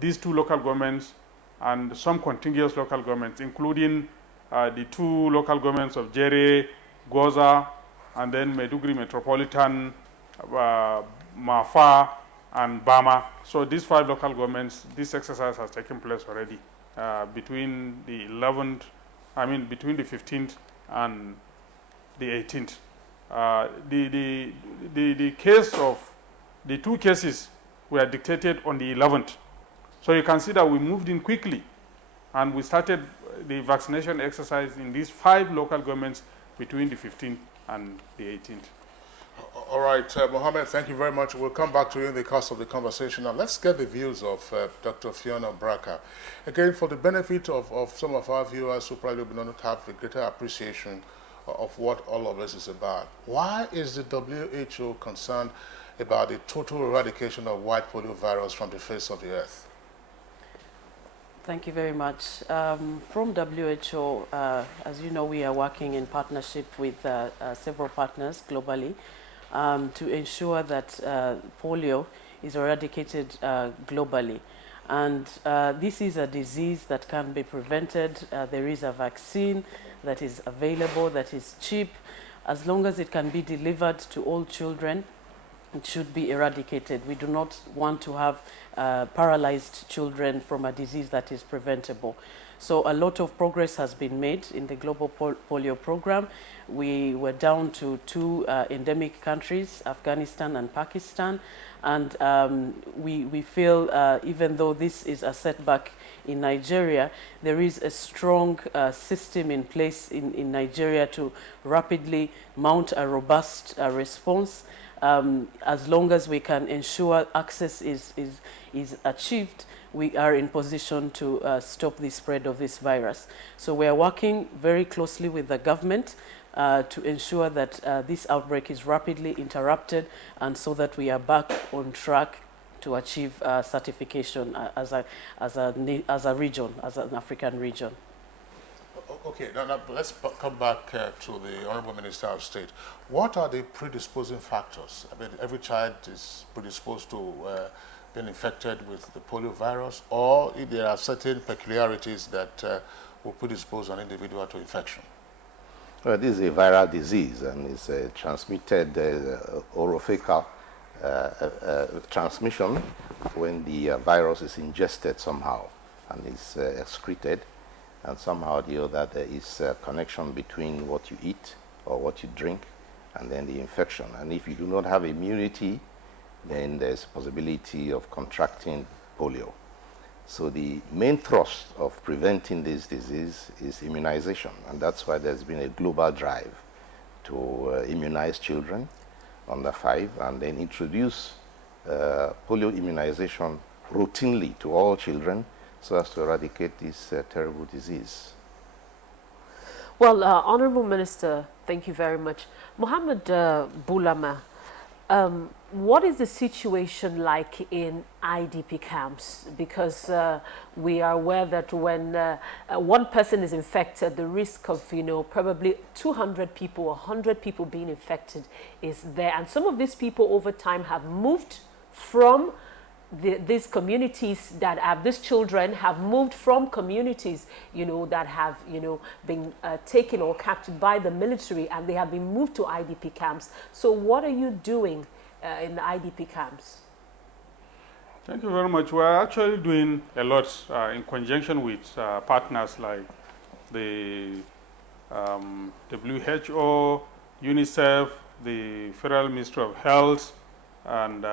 these two local governments and some contiguous local governments, including the two local governments of Jere, Goza, and then Maiduguri Metropolitan, Mafa, and Bama. So these 5 local governments, this exercise has taken place already between the 15th and the 18th. The 2 cases were dictated on the 11th. So you can see that we moved in quickly and we started the vaccination exercise in these 5 local governments between the 15th and the 18th. All right, Mohammed, thank you very much. We'll come back to you in the course of the conversation. Now, let's get the views of Dr. Fiona Braka. Again, for the benefit of some of our viewers who probably do not have a greater appreciation of what all of this is about, why is the WHO concerned about the total eradication of white polio virus from the face of the earth? Thank you very much. From WHO, as you know, we are working in partnership with several partners globally to ensure that polio is eradicated globally. And this is a disease that can be prevented. There is a vaccine that is available, that is cheap. As long as it can be delivered to all children, it should be eradicated. We do not want to have paralyzed children from a disease that is preventable. So a lot of progress has been made in the global polio program. We were down to 2 endemic countries, Afghanistan and Pakistan. And we feel, even though this is a setback in Nigeria, there is a strong system in place in Nigeria to rapidly mount a robust response. As long as we can ensure access is achieved, we are in position to stop the spread of this virus. So we are working very closely with the government to ensure that this outbreak is rapidly interrupted, and so that we are back on track to achieve certification as a region, as an African region. Okay, now let's come back to the Honorable Minister of State. What are the predisposing factors? I mean, every child is predisposed to being infected with the polio virus, or if there are certain peculiarities that will predispose an individual to infection? Well, this is a viral disease, and it's transmitted orophacal transmission when the virus is ingested somehow and is excreted. And somehow or the other, there is a connection between what you eat or what you drink and then the infection. And if you do not have immunity, then there's a possibility of contracting polio. So the main thrust of preventing this disease is immunization. And that's why there's been a global drive to immunize children under 5 and then introduce polio immunization routinely to all children, so as to eradicate this terrible disease. Well, Honorable Minister, thank you very much. Mohammed Bulama, what is the situation like in IDP camps? Because we are aware that when one person is infected, the risk of, probably 200 people, 100 people being infected is there. And some of these people over time have moved from these communities that have, these children have moved from communities, that have, been taken or captured by the military, and they have been moved to IDP camps. So what are you doing in the IDP camps? Thank you very much. We're actually doing a lot in conjunction with partners like the WHO, UNICEF, the Federal Ministry of Health, and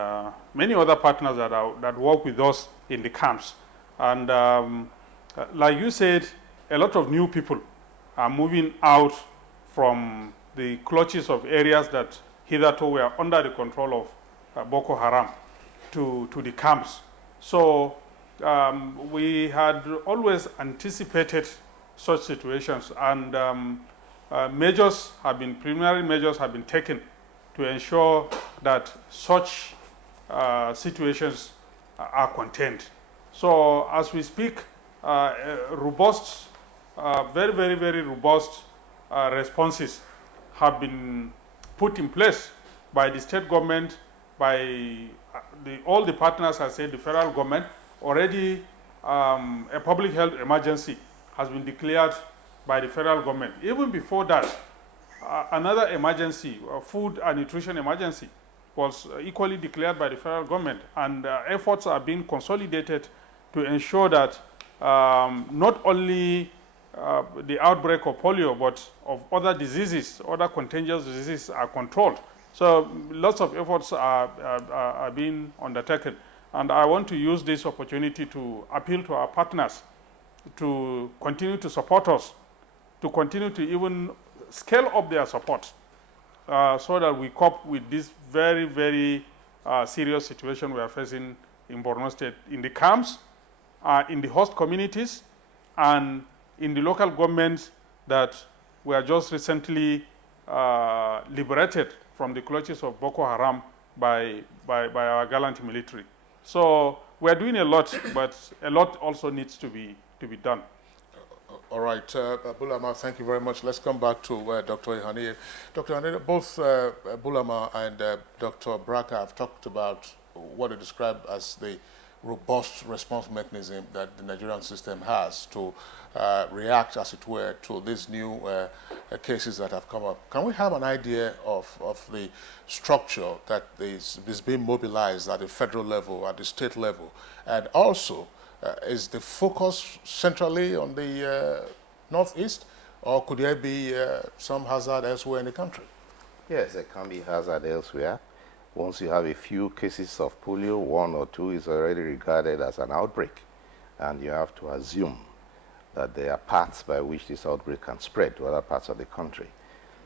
many other partners that work with us in the camps. And like you said, a lot of new people are moving out from the clutches of areas that hitherto were under the control of Boko Haram to the camps. So we had always anticipated such situations, and preliminary measures have been taken to ensure that such situations are contained. So as we speak, robust, very, very, very robust responses have been put in place by the state government, by all the partners, I said the federal government. Already a public health emergency has been declared by the federal government. Even before that, another emergency, a food and nutrition emergency, was equally declared by the federal government. And efforts are being consolidated to ensure that not only the outbreak of polio, but of other diseases, other contagious diseases are controlled. So lots of efforts are being undertaken. And I want to use this opportunity to appeal to our partners to continue to support us, to continue to even scale up their support so that we cope with this very, very serious situation we are facing in Borno State, in the camps, in the host communities, and in the local governments that were just recently liberated from the clutches of Boko Haram by our gallant military. So we're doing a lot, but a lot also needs to be done. All right, Bulama, thank you very much. Let's come back to Dr. Ihanie. Dr. Ihanie, both Bulama and Dr. Braka have talked about what they describe as the robust response mechanism that the Nigerian system has to react, as it were, to these new cases that have come up. Can we have an idea of the structure that is being mobilized at the federal level, at the state level, and also is the focus centrally on the northeast, or could there be some hazard elsewhere in the country? Yes, there can be hazard elsewhere. Once you have a few cases of polio, 1 or 2 is already regarded as an outbreak, and you have to assume that there are paths by which this outbreak can spread to other parts of the country.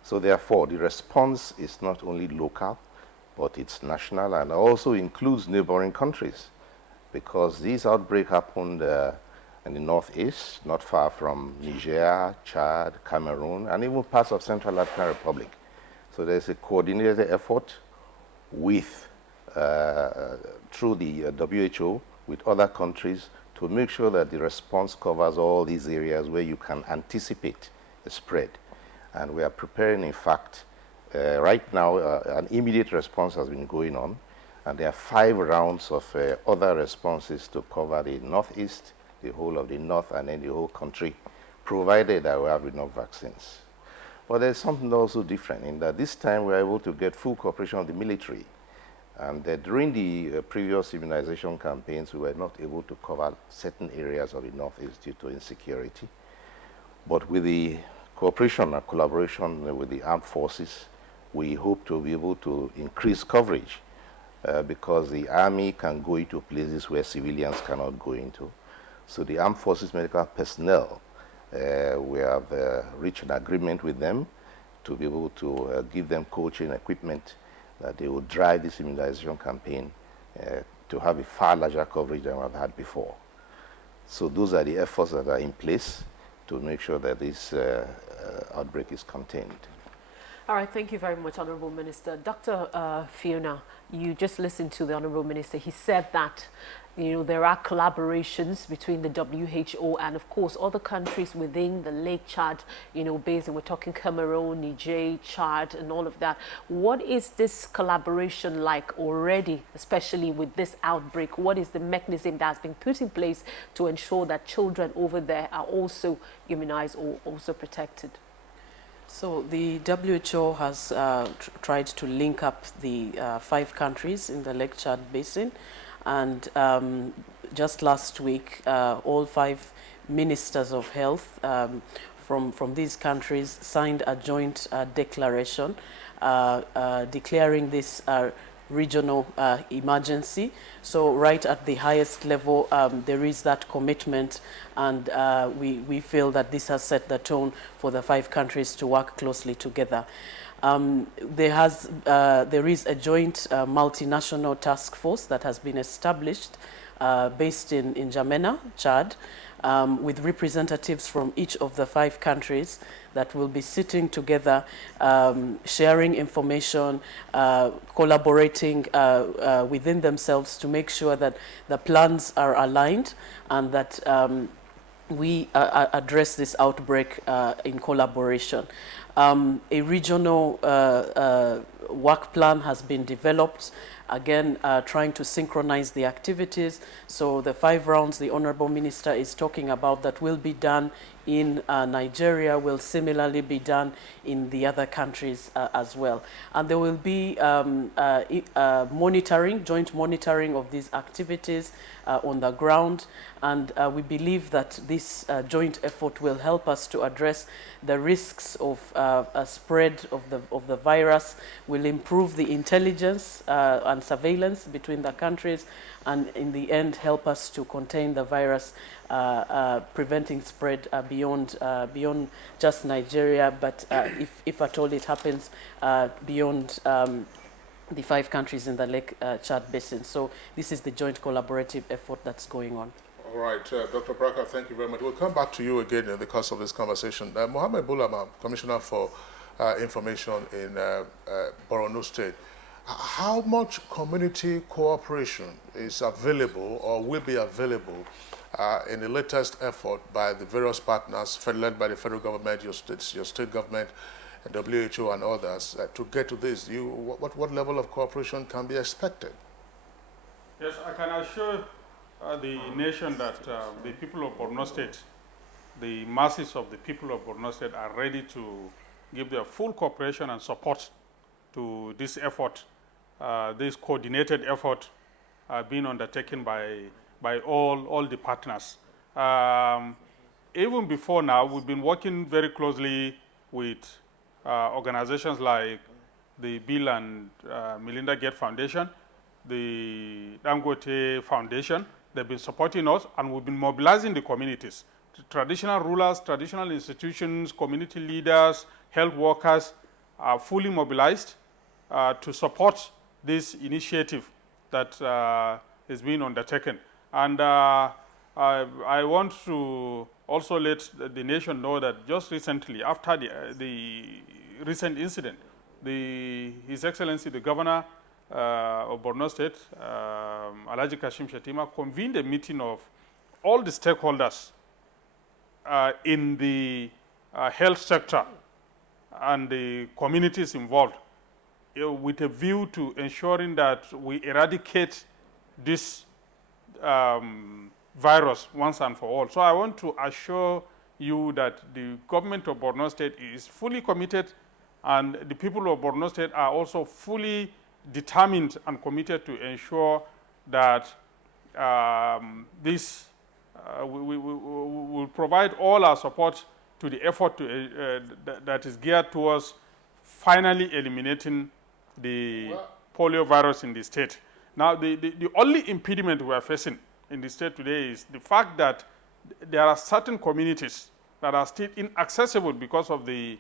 So therefore, the response is not only local, but it's national and also includes neighboring countries, because this outbreak happened in the northeast, not far from Niger, Chad, Cameroon, and even parts of Central African Republic. So there's a coordinated effort with, through the WHO, with other countries, to make sure that the response covers all these areas where you can anticipate a spread. And we are preparing, in fact, right now, an immediate response has been going on, and there are 5 rounds of other responses to cover the northeast, the whole of the north, and then the whole country, provided that we have enough vaccines. But there's something also different in that this time we're able to get full cooperation of the military. And during the previous immunization campaigns, we were not able to cover certain areas of the northeast due to insecurity. But with the cooperation and collaboration with the armed forces, we hope to be able to increase coverage because the army can go into places where civilians cannot go into. So the armed forces medical personnel, we have reached an agreement with them to be able to give them coaching equipment that they will drive this immunization campaign to have a far larger coverage than we've had before. So those are the efforts that are in place to make sure that this outbreak is contained. All right, thank you very much, Honorable Minister. Dr. Fiona, you just listened to the Honorable Minister. He said that, there are collaborations between the WHO and, of course, other countries within the Lake Chad, basin. We're talking Cameroon, Niger, Chad, and all of that. What is this collaboration like already, especially with this outbreak? What is the mechanism that's been put in place to ensure that children over there are also immunized or also protected? So the WHO has tried to link up the 5 countries in the Lake Chad Basin, and just last week, all 5 ministers of health from these countries signed a joint declaration declaring this regional emergency. So right at the highest level, there is that commitment, and we feel that this has set the tone for the 5 countries to work closely together. There is a joint multinational task force that has been established based in N'Djamena, Chad, with representatives from each of the 5 countries that will be sitting together, sharing information, collaborating within themselves to make sure that the plans are aligned and that we address this outbreak in collaboration. A regional work plan has been developed, again, trying to synchronize the activities. So the 5 rounds the Honorable Minister is talking about that will be done in Nigeria will similarly be done in the other countries as well. And there will be monitoring, joint monitoring of these activities on the ground. And we believe that this joint effort will help us to address the risks of a spread of the virus, will improve the intelligence and surveillance between the countries, and in the end help us to contain the virus, preventing spread beyond just Nigeria, but if at all it happens beyond the 5 countries in the Lake Chad Basin. So this is the joint collaborative effort that's going on. All right, Dr. Braka, thank you very much. We'll come back to you again in the course of this conversation. Mohammed Bulama, Commissioner for Information in Borno State. How much community cooperation is available or will be available in the latest effort by the various partners, led by the federal government, your state government, WHO and others, to get to this? What level of cooperation can be expected? Yes, I can assure the nation that the people of Borno State, the masses of the people of Borno State are ready to give their full cooperation and support to this effort, this coordinated effort being undertaken by all the partners. Even before now, we've been working very closely with organizations like the Bill and Melinda Gates Foundation, the Dangote Foundation. They've been supporting us, and we've been mobilizing the communities. The traditional rulers, traditional institutions, community leaders, health workers are fully mobilized to support this initiative that is being undertaken. And I want to also let the nation know that just recently, after the recent incident, His Excellency, the Governor of Borno State, Alhaji Kashim Shettima, convened a meeting of all the stakeholders in the health sector and the communities involved, with a view to ensuring that we eradicate this virus once and for all. So I want to assure you that the government of Borno State is fully committed, and the people of Borno State are also fully determined and committed to ensure that we will provide all our support to the effort that is geared towards finally eliminating the polio virus in the state. Now, the only impediment we are facing in the state today is the fact that there are certain communities that are still inaccessible because of the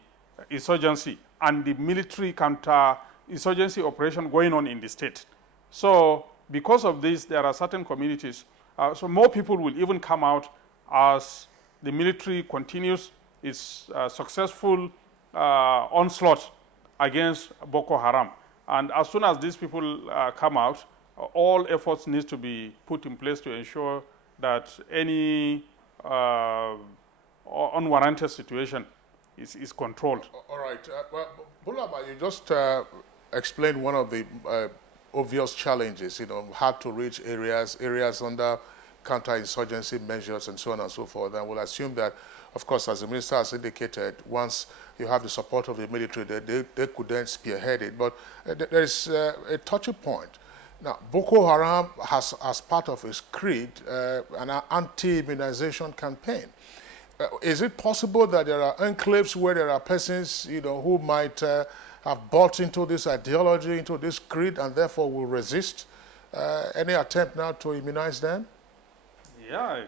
insurgency and the military counter-insurgency operation going on in the state. So because of this, there are certain communities. So more people will even come out as the military continues its successful onslaught against Boko Haram. And as soon as these people come out, all efforts need to be put in place to ensure that any unwarranted situation is controlled. All right. Well, Bulama, you just explained one of the obvious challenges, hard to reach areas under counter-insurgency measures and so on and so forth. And we'll assume that, of course, as the minister has indicated, once you have the support of the military, they could then spearhead it. But there is a touchy point. Now, Boko Haram has, as part of its creed, an anti-immunization campaign. Is it possible that there are enclaves where there are persons, who might have bought into this ideology, into this creed, and therefore will resist any attempt now to immunize them? Yeah,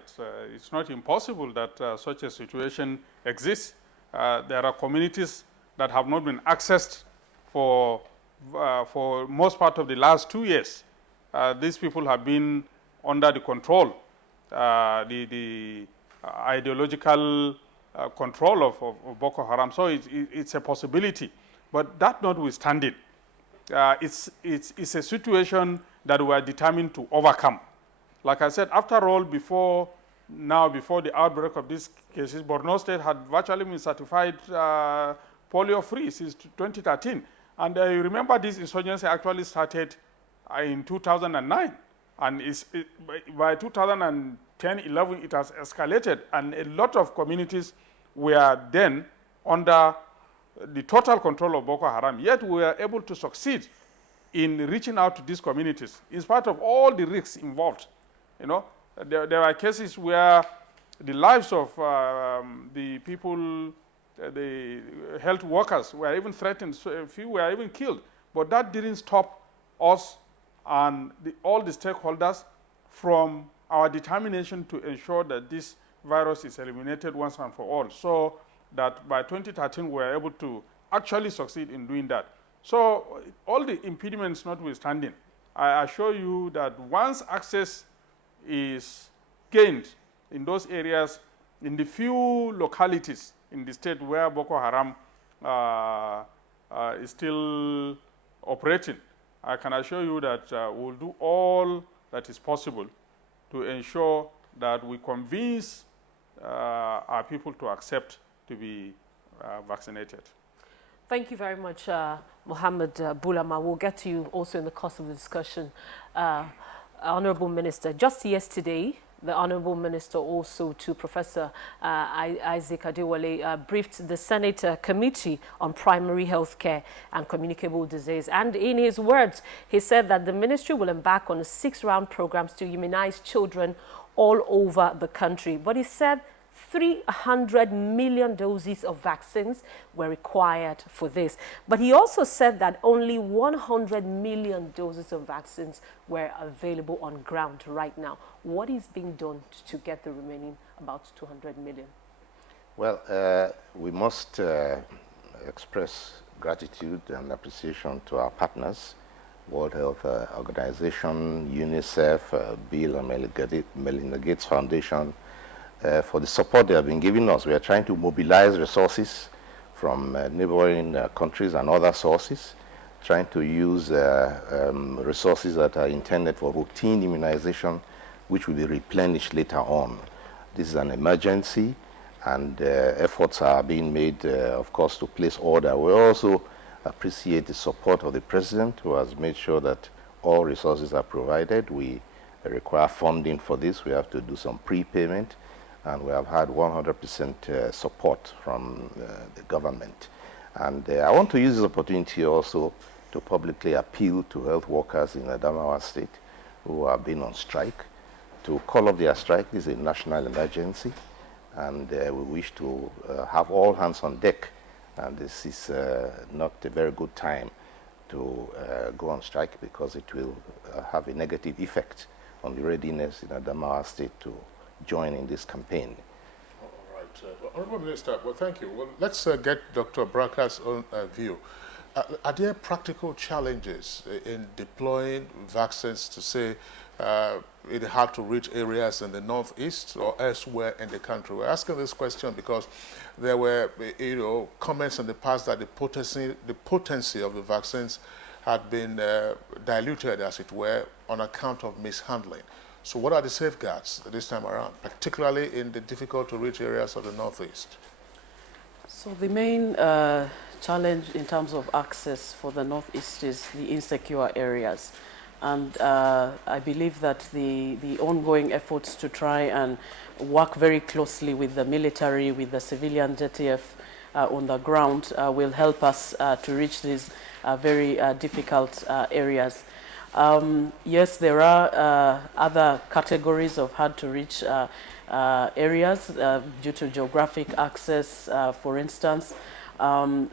it's not impossible that such a situation exists. There are communities that have not been accessed for most part of the last 2 years. These people have been under the control, the ideological control of Boko Haram. So it's a possibility. But that notwithstanding, it's a situation that we are determined to overcome. Like I said, after all, before the outbreak of these cases, Borno State had virtually been certified polio-free since 2013. And you remember this insurgency actually started in 2009. And by 2010-11, it has escalated. And a lot of communities were then under the total control of Boko Haram. Yet we were able to succeed in reaching out to these communities in spite of all the risks involved. You know, there are cases where the lives of the people, the health workers were even threatened. So a few were even killed. But that didn't stop us and all the stakeholders from our determination to ensure that this virus is eliminated once and for all. So that by 2013, we were able to actually succeed in doing that. So all the impediments notwithstanding, I assure you that once access is gained in those areas, in the few localities in the state where Boko Haram is still operating, I can assure you that we'll do all that is possible to ensure that we convince our people to accept to be vaccinated. Thank you very much, Mohammed Bulama. We'll get to you also in the course of the discussion. Honorable Minister, just yesterday, the Honorable Minister also to Professor Isaac Adewale briefed the Senate Committee on Primary Health Care and Communicable Disease. And in his words, he said that the ministry will embark on 6-round programs to immunize children all over the country. But he said 300 million doses of vaccines were required for this. But he also said that only 100 million doses of vaccines were available on ground right now. What is being done to get the remaining about 200 million? Well, we must express gratitude and appreciation to our partners, World Health Organization, UNICEF, Bill and Melinda Gates Foundation, for the support they have been giving us. We are trying to mobilize resources from neighboring countries and other sources, trying to use resources that are intended for routine immunization, which will be replenished later on. This is an emergency, and efforts are being made, of course, to place order. We also appreciate the support of the President, who has made sure that all resources are provided. We require funding for this. We have to do some prepayment, and we have had 100% support from the government. And I want to use this opportunity also to publicly appeal to health workers in Adamawa State who have been on strike to call off their strike. This is a national emergency, and we wish to have all hands on deck. And this is not a very good time to go on strike, because it will have a negative effect on the readiness in Adamawa State to join in this campaign. All right. Honorable Minister, well, thank you. Well, let's get Dr. Braka's own view. Are there practical challenges in deploying vaccines to, say, in hard-to-reach areas in the northeast or elsewhere in the country? We're asking this question because there were, comments in the past that the potency of the vaccines had been diluted, as it were, on account of mishandling. So what are the safeguards this time around, particularly in the difficult-to-reach areas of the northeast? So the main challenge in terms of access for the northeast is the insecure areas. And I believe that the ongoing efforts to try and work very closely with the military, with the civilian JTF on the ground will help us to reach these very difficult areas. Yes, there are other categories of hard-to-reach areas due to geographic access, for instance.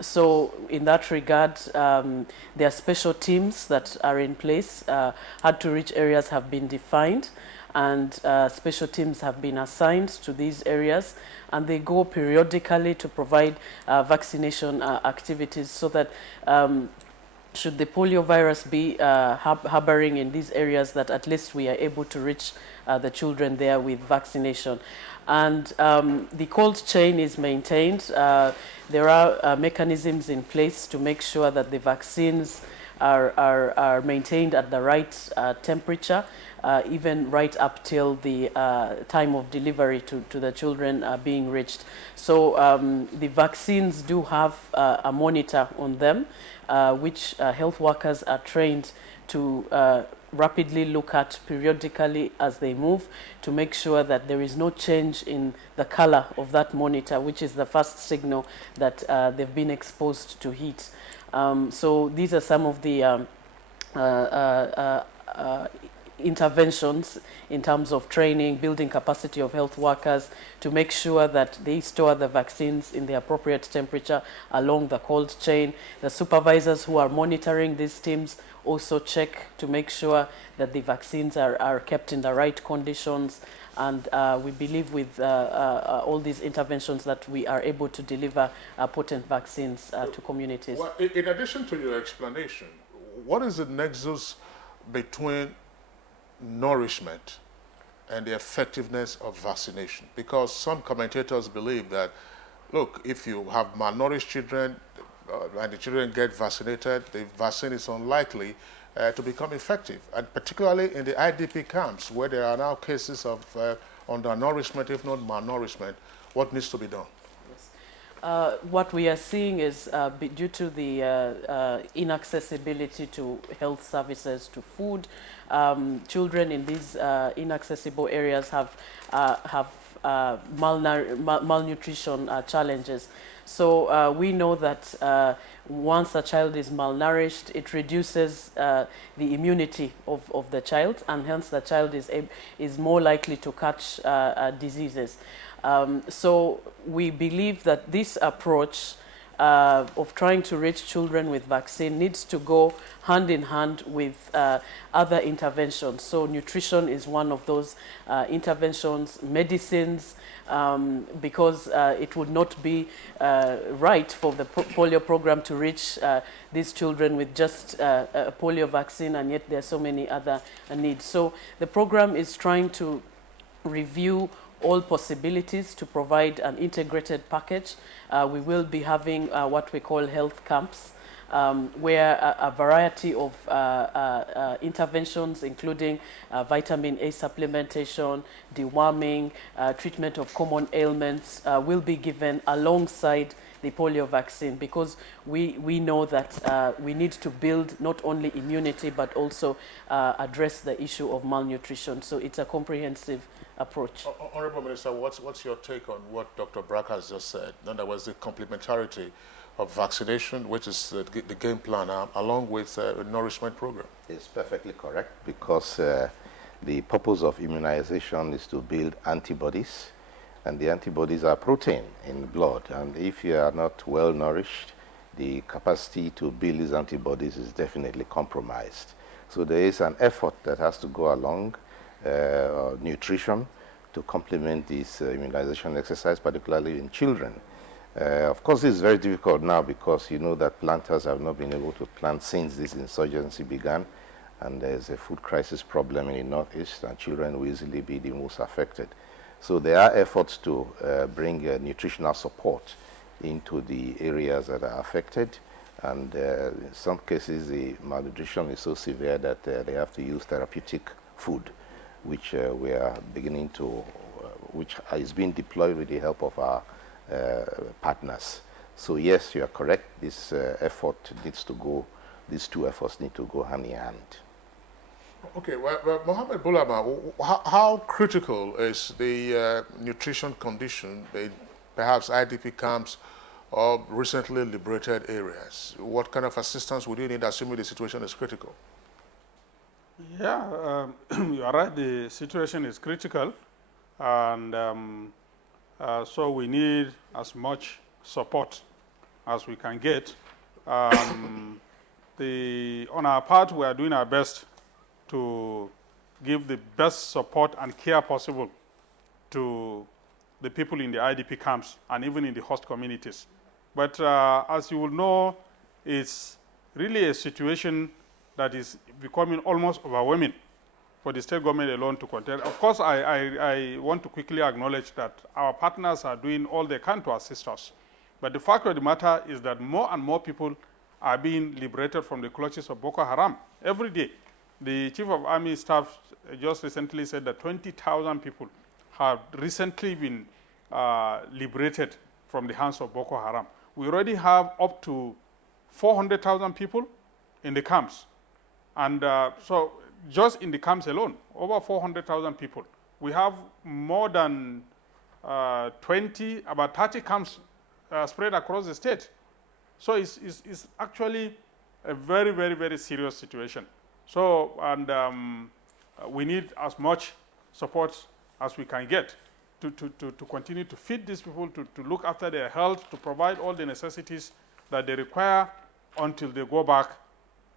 So in that regard, there are special teams that are in place. Hard-to-reach areas have been defined, and special teams have been assigned to these areas, and they go periodically to provide vaccination activities, so that should the polio virus be harboring in these areas, that at least we are able to reach the children there with vaccination. And the cold chain is maintained. There are mechanisms in place to make sure that the vaccines are maintained at the right temperature, even right up till the time of delivery to the children being reached. So the vaccines do have a monitor on them, which health workers are trained to rapidly look at periodically as they move to make sure that there is no change in the color of that monitor, which is the first signal that they've been exposed to heat. So these are some of the interventions in terms of training, building capacity of health workers to make sure that they store the vaccines in the appropriate temperature along the cold chain. The supervisors who are monitoring these teams also check to make sure that the vaccines are kept in the right conditions. And we believe with all these interventions that we are able to deliver potent vaccines to communities. Well, in addition to your explanation, what is the nexus between nourishment and the effectiveness of vaccination? Because some commentators believe that, look, if you have malnourished children and the children get vaccinated, the vaccine is unlikely to become effective, and particularly in the IDP camps where there are now cases of undernourishment, if not malnourishment. What needs to be done? What we are seeing is due to the inaccessibility to health services, to food, children in these inaccessible areas have malnutrition challenges. So we know that once a child is malnourished, it reduces the immunity of the child, and hence the child is more likely to catch diseases. So we believe that this approach of trying to reach children with vaccine needs to go hand in hand with other interventions. So nutrition is one of those interventions, medicines, because it would not be right for the polio program to reach these children with just a polio vaccine, and yet there are so many other needs. So the program is trying to review all possibilities to provide an integrated package. We will be having what we call health camps, where a variety of interventions, including vitamin A supplementation, deworming, treatment of common ailments, will be given alongside the polio vaccine, because we know that we need to build not only immunity but also address the issue of malnutrition. So it's a comprehensive approach. Honorable Minister, what's your take on what Dr. Brack has just said? In other words, the complementarity of vaccination, which is the game plan, along with a nourishment program. It's perfectly correct, because the purpose of immunization is to build antibodies, and the antibodies are protein in blood. And if you are not well nourished, the capacity to build these antibodies is definitely compromised. So there is an effort that has to go along nutrition to complement this immunization exercise, particularly in children. Of course, this is very difficult now because you know that planters have not been able to plant since this insurgency began, and there's a food crisis problem in the Northeast, and children will easily be the most affected. So there are efforts to bring nutritional support into the areas that are affected, and in some cases the malnutrition is so severe that they have to use therapeutic food, which we are beginning to, which is being deployed with the help of our partners. So yes, you are correct. This effort needs to go, these two efforts need to go hand in hand. Okay, well Mohammed Bulama, how critical is the nutrition condition in perhaps IDP camps or recently liberated areas? What kind of assistance would you need, assuming the situation is critical? Yeah, you are right. The situation is critical, and so we need as much support as we can get. On our part, we are doing our best to give the best support and care possible to the people in the IDP camps and even in the host communities. But as you will know, it's really a situation that is becoming almost overwhelming for the state government alone to contend. Of course, I want to quickly acknowledge that our partners are doing all they can to assist us. But the fact of the matter is that more and more people are being liberated from the clutches of Boko Haram every day. The Chief of Army Staff just recently said that 20,000 people have recently been liberated from the hands of Boko Haram. We already have up to 400,000 people in the camps. And so just in the camps alone, over 400,000 people. We have more than about 30 camps spread across the state. So it's actually a very, very, very serious situation. So, and we need as much support as we can get to continue to feed these people, to look after their health, to provide all the necessities that they require until they go back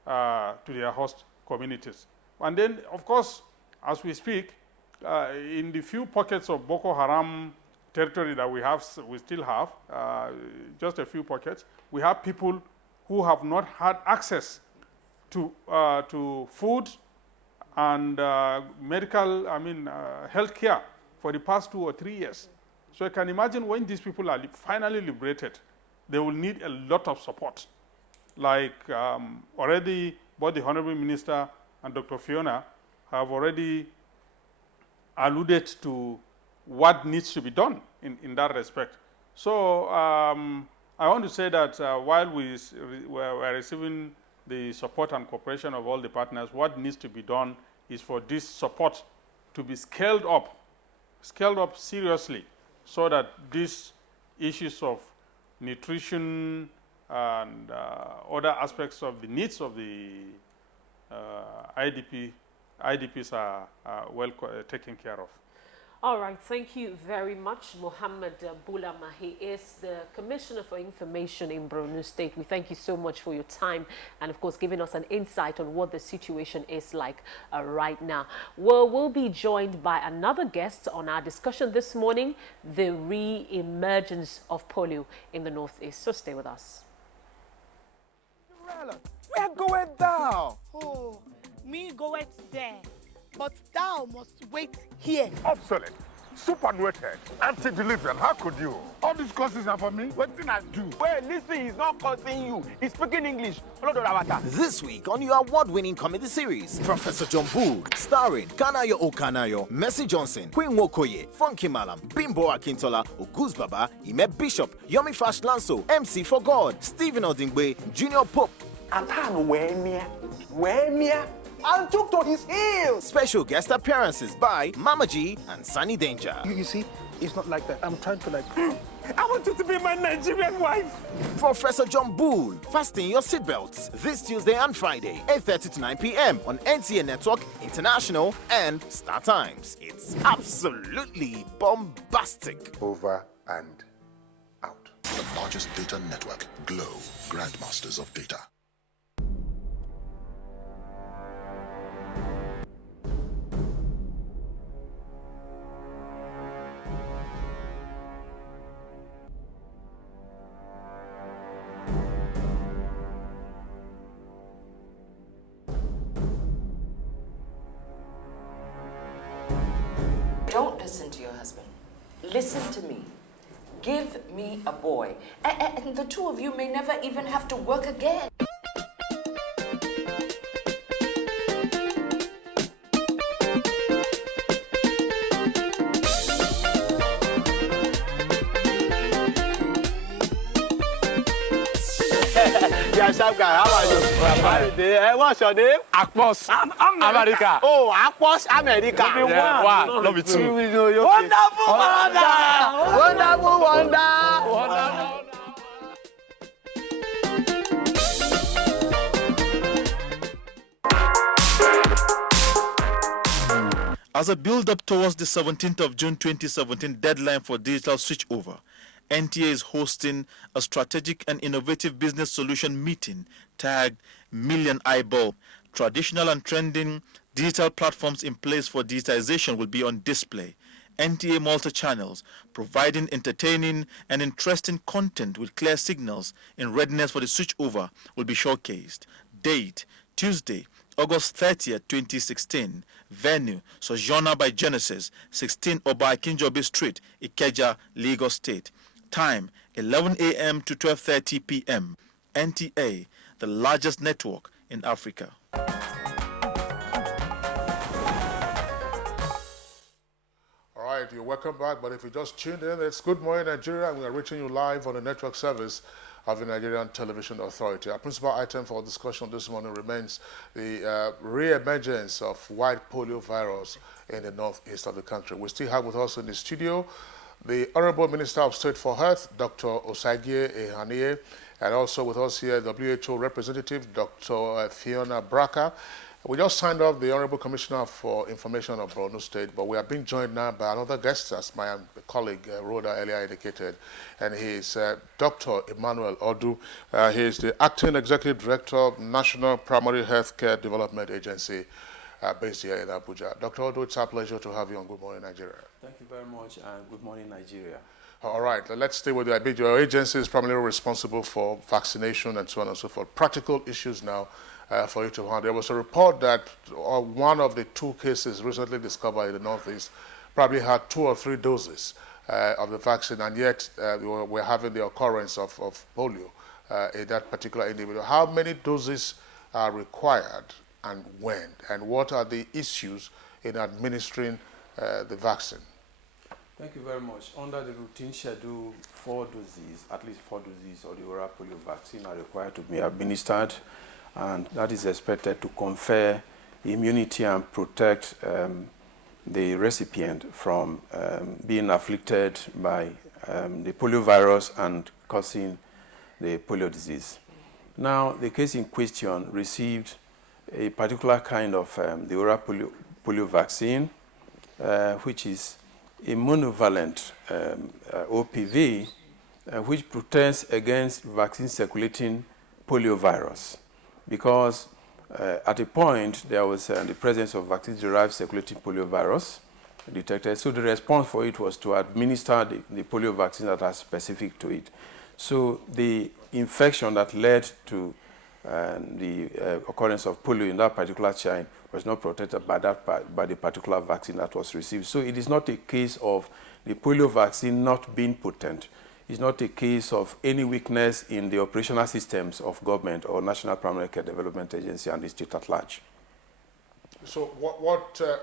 to their host communities. And then, of course, as we speak, in the few pockets of Boko Haram territory that we still have, just a few pockets, we have people who have not had access to food and medical, health care for the past 2 or 3 years. So you can imagine when these people are finally liberated, they will need a lot of support. Like already both the Honorable Minister and Dr. Fiona have already alluded to what needs to be done in that respect. So I want to say that while we're receiving the support and cooperation of all the partners, what needs to be done is for this support to be scaled up seriously, so that these issues of nutrition and other aspects of the needs of the IDPs are well taken care of. All right, thank you very much, Mohammed Bulama. He is the Commissioner for Information in Borno State. We thank you so much for your time and, of course, giving us an insight on what the situation is like right now. We'll be joined by another guest on our discussion this morning, the re-emergence of polio in the Northeast. So stay with us. We're going down. Oh, me go it there. But thou must wait here. Obsolete, superannuated, anti-delivery. How could you? All these courses are for me. What did I do? Well, listen, he's not cursing you. He's speaking English. This week on your award-winning comedy series, Professor John Bull, starring Kanayo Okanayo, Mercy Johnson, Queen Wokoye, Funky Malam, Bimbo Akintola, Oguz Baba, Ime Bishop, Yomi Fash Lanso, MC for God, Stephen Odingbe, Junior Pope. Where I took to his heels. Special guest appearances by Mama G and Sunny Danger. You see, it's not like that. I'm trying to I want you to be my Nigerian wife. Professor John Bull, fasten your seatbelts this Tuesday and Friday, 8:30 to 9 p.m. on NTA Network, International, and Star Times. It's absolutely bombastic. Over and out. The largest data network, Glow, Grandmasters of Data. Don't listen to your husband. Listen to me. Give me a boy. And the two of you may never even have to work again. Yeah, sharp guy, how are you? What's your name? Akpos. America. Oh, Akpos, America. Yeah, one. Love you too. Wonderful wonder! Wonderful wonder! As a build-up towards the 17th of June 2017 deadline for digital switchover, NTA is hosting a strategic and innovative business solution meeting tagged Million Eyeball. Traditional and trending digital platforms in place for digitization will be on display. NTA multi-channels, providing entertaining and interesting content with clear signals in readiness for the switchover, will be showcased. Date, Tuesday, August 30th, 2016. Venue, Sojourner by Genesis, 16 Oba Akinjobi Street, Ikeja, Lagos State. Time, 11 a.m. to 12:30 p.m. NTA, the largest network in Africa. you're welcome back. But if you just tuned in, it's Good Morning Nigeria, and we are reaching you live on the network service of the Nigerian Television Authority. Our principal item for discussion this morning remains the re-emergence of white polio virus in the northeast of the country. We still have with us in the studio the Honorable Minister of State for Health, Dr. Osagie Ehanie, and also with us here, WHO representative, Dr. Fiona Braka. We just signed off the Honorable Commissioner for Information of Borno State, but we are being joined now by another guest, as my colleague Rhoda earlier indicated, and he is Dr. Emmanuel Odu. He is the Acting Executive Director of National Primary Healthcare Development Agency based here in Abuja. Dr. Odu, it's our pleasure to have you on Good Morning Nigeria. Thank you very much, and good morning, Nigeria. All right, let's stay with you. Your agency is primarily responsible for vaccination and so on and so forth. Practical issues now. For you to handle. There was a report that one of the 2 cases recently discovered in the Northeast probably had 2 or 3 doses of the vaccine, and yet we're having the occurrence of polio in that particular individual. How many doses are required and when? And what are the issues in administering the vaccine? Thank you very much. Under the routine schedule, 4 doses, at least 4 doses of the oral polio vaccine are required to be administered, and that is expected to confer immunity and protect the recipient from being afflicted by the polio virus and causing the polio disease. Now, the case in question received a particular kind of the oral polio vaccine, which is a monovalent OPV, which protects against vaccine-circulating poliovirus. Because at a point there was the presence of vaccine-derived circulating poliovirus detected, so the response for it was to administer the polio vaccine that are specific to it. So the infection that led to the occurrence of polio in that particular child was not protected by the particular vaccine that was received. So it is not a case of the polio vaccine not being potent. It's not a case of any weakness in the operational systems of government or National Primary Care Development Agency and the state at large. So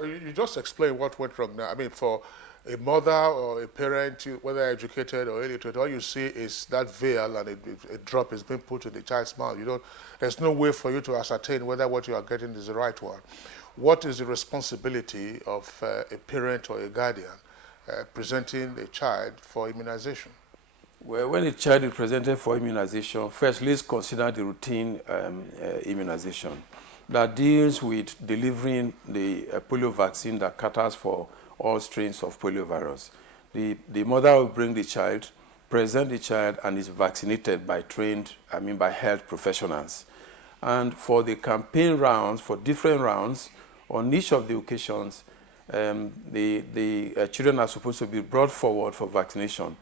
you just explained what went wrong now. I mean, for a mother or a parent, whether educated or illiterate, all you see is that veil and a drop is being put in the child's mouth. There's no way for you to ascertain whether what you are getting is the right one. What is the responsibility of a parent or a guardian presenting the child for immunization? Well, when a child is presented for immunization, first let's consider the routine immunization that deals with delivering the polio vaccine that caters for all strains of poliovirus. The mother will bring the child, present the child, and is vaccinated by by health professionals. And for the campaign rounds, for different rounds, on each of the occasions, the children are supposed to be brought forward for vaccination.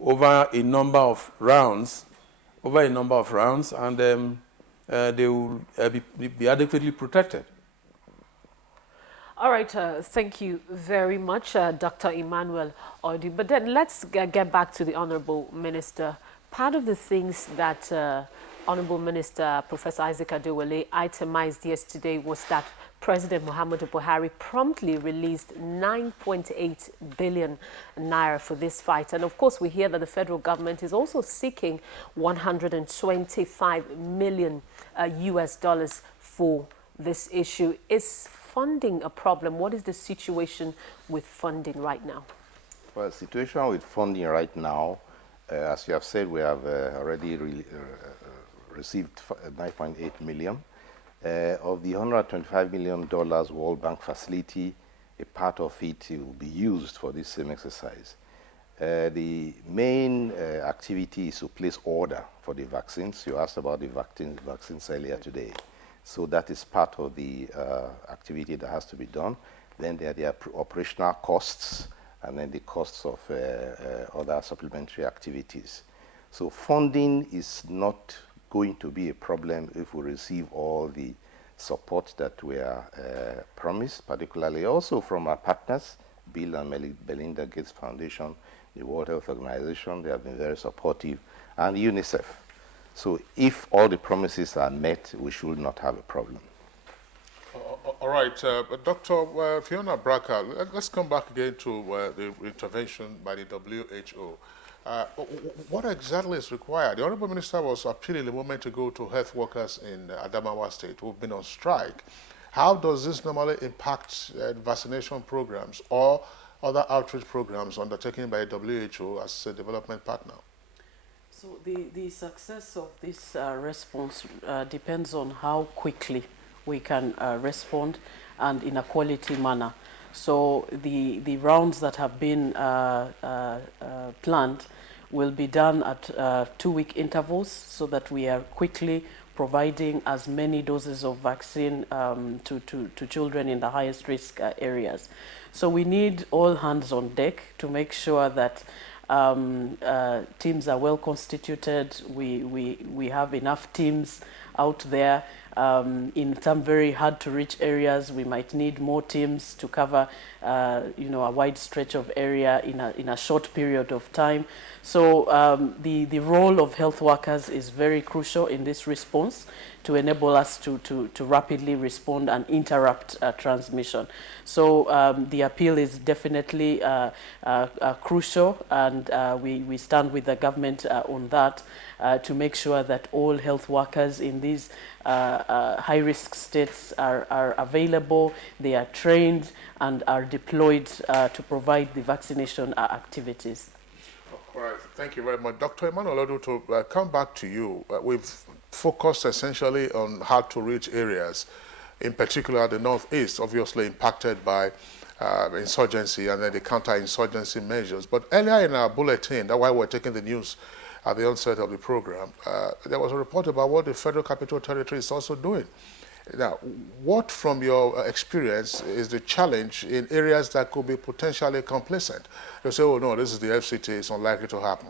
Over a number of rounds, and they will be adequately protected. All right, thank you very much, Dr. Emmanuel Odu. But then let's get back to the Honorable Minister. Part of the things that Honorable Minister Professor Isaac Adewale itemized yesterday was that President Muhammadu Buhari promptly released 9.8 billion naira for this fight. And of course, we hear that the federal government is also seeking 125 million US dollars for this issue. Is funding a problem? What is the situation with funding right now? Well, the situation with funding right now, as you have said, we have already received 9.8 million. Of the $125 million World Bank facility, a part of it will be used for this same exercise. The main activity is to place order for the vaccines. You asked about the vaccines earlier today. So that is part of the activity that has to be done. Then there are the operational costs, and then the costs of other supplementary activities. So funding is not going to be a problem if we receive all the support that we are promised, particularly also from our partners, Bill and Melinda Gates Foundation, the World Health Organization. They have been very supportive, and UNICEF. So if all the promises are met, we should not have a problem. All All right, Dr. Fiona Bracker, let's come back again to the intervention by the WHO. What exactly is required? The Honorable Minister was appealing a moment ago to health workers in Adamawa State who've been on strike. How does this normally impact vaccination programs or other outreach programs undertaken by WHO as a development partner? So the success of this response depends on how quickly we can respond and in a quality manner. So the rounds that have been planned will be done at 2-week intervals so that we are quickly providing as many doses of vaccine to children in the highest risk areas. So we need all hands on deck to make sure that teams are well constituted. We have enough teams out there. In some very hard to reach areas, we might need more teams to cover a wide stretch of area in a short period of time. So the role of health workers is very crucial in this response to enable us to rapidly respond and interrupt transmission. So the appeal is definitely crucial, and we stand with the government on that to make sure that all health workers in these high-risk states are available, they are trained, and are deployed to provide the vaccination activities. All right, thank you very much. Dr. Emmanuel Odu, to come back to you, we've focused essentially on hard to reach areas, in particular the Northeast, obviously impacted by insurgency and then the counter-insurgency measures. But earlier in our bulletin, that's why we're taking the news at the onset of the program, there was a report about what the Federal Capital Territory is also doing. Now, what from your experience is the challenge in areas that could be potentially complacent? You say, oh no, this is the FCT, it's unlikely to happen.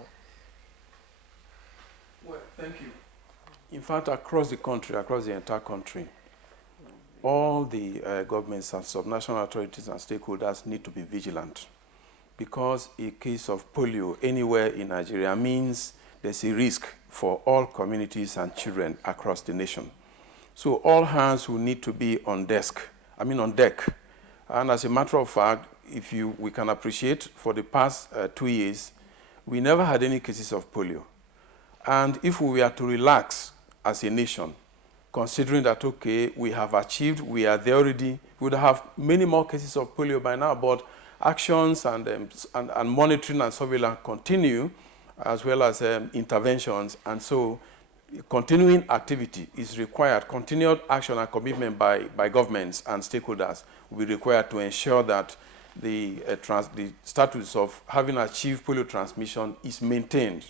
Well, thank you. In fact, across the country, across the entire country, all the governments and subnational authorities and stakeholders need to be vigilant, because a case of polio anywhere in Nigeria means there's a risk for all communities and children across the nation. So all hands will need to be on deck. And as a matter of fact, we can appreciate for the past 2 years, we never had any cases of polio. And if we were to relax as a nation, considering that, okay, we have achieved, we are there already, we would have many more cases of polio by now, but actions and monitoring and surveillance continue, as well as interventions. And so continuing activity is required. Continued action and commitment by governments and stakeholders will be required to ensure that the status of having achieved polio transmission is maintained.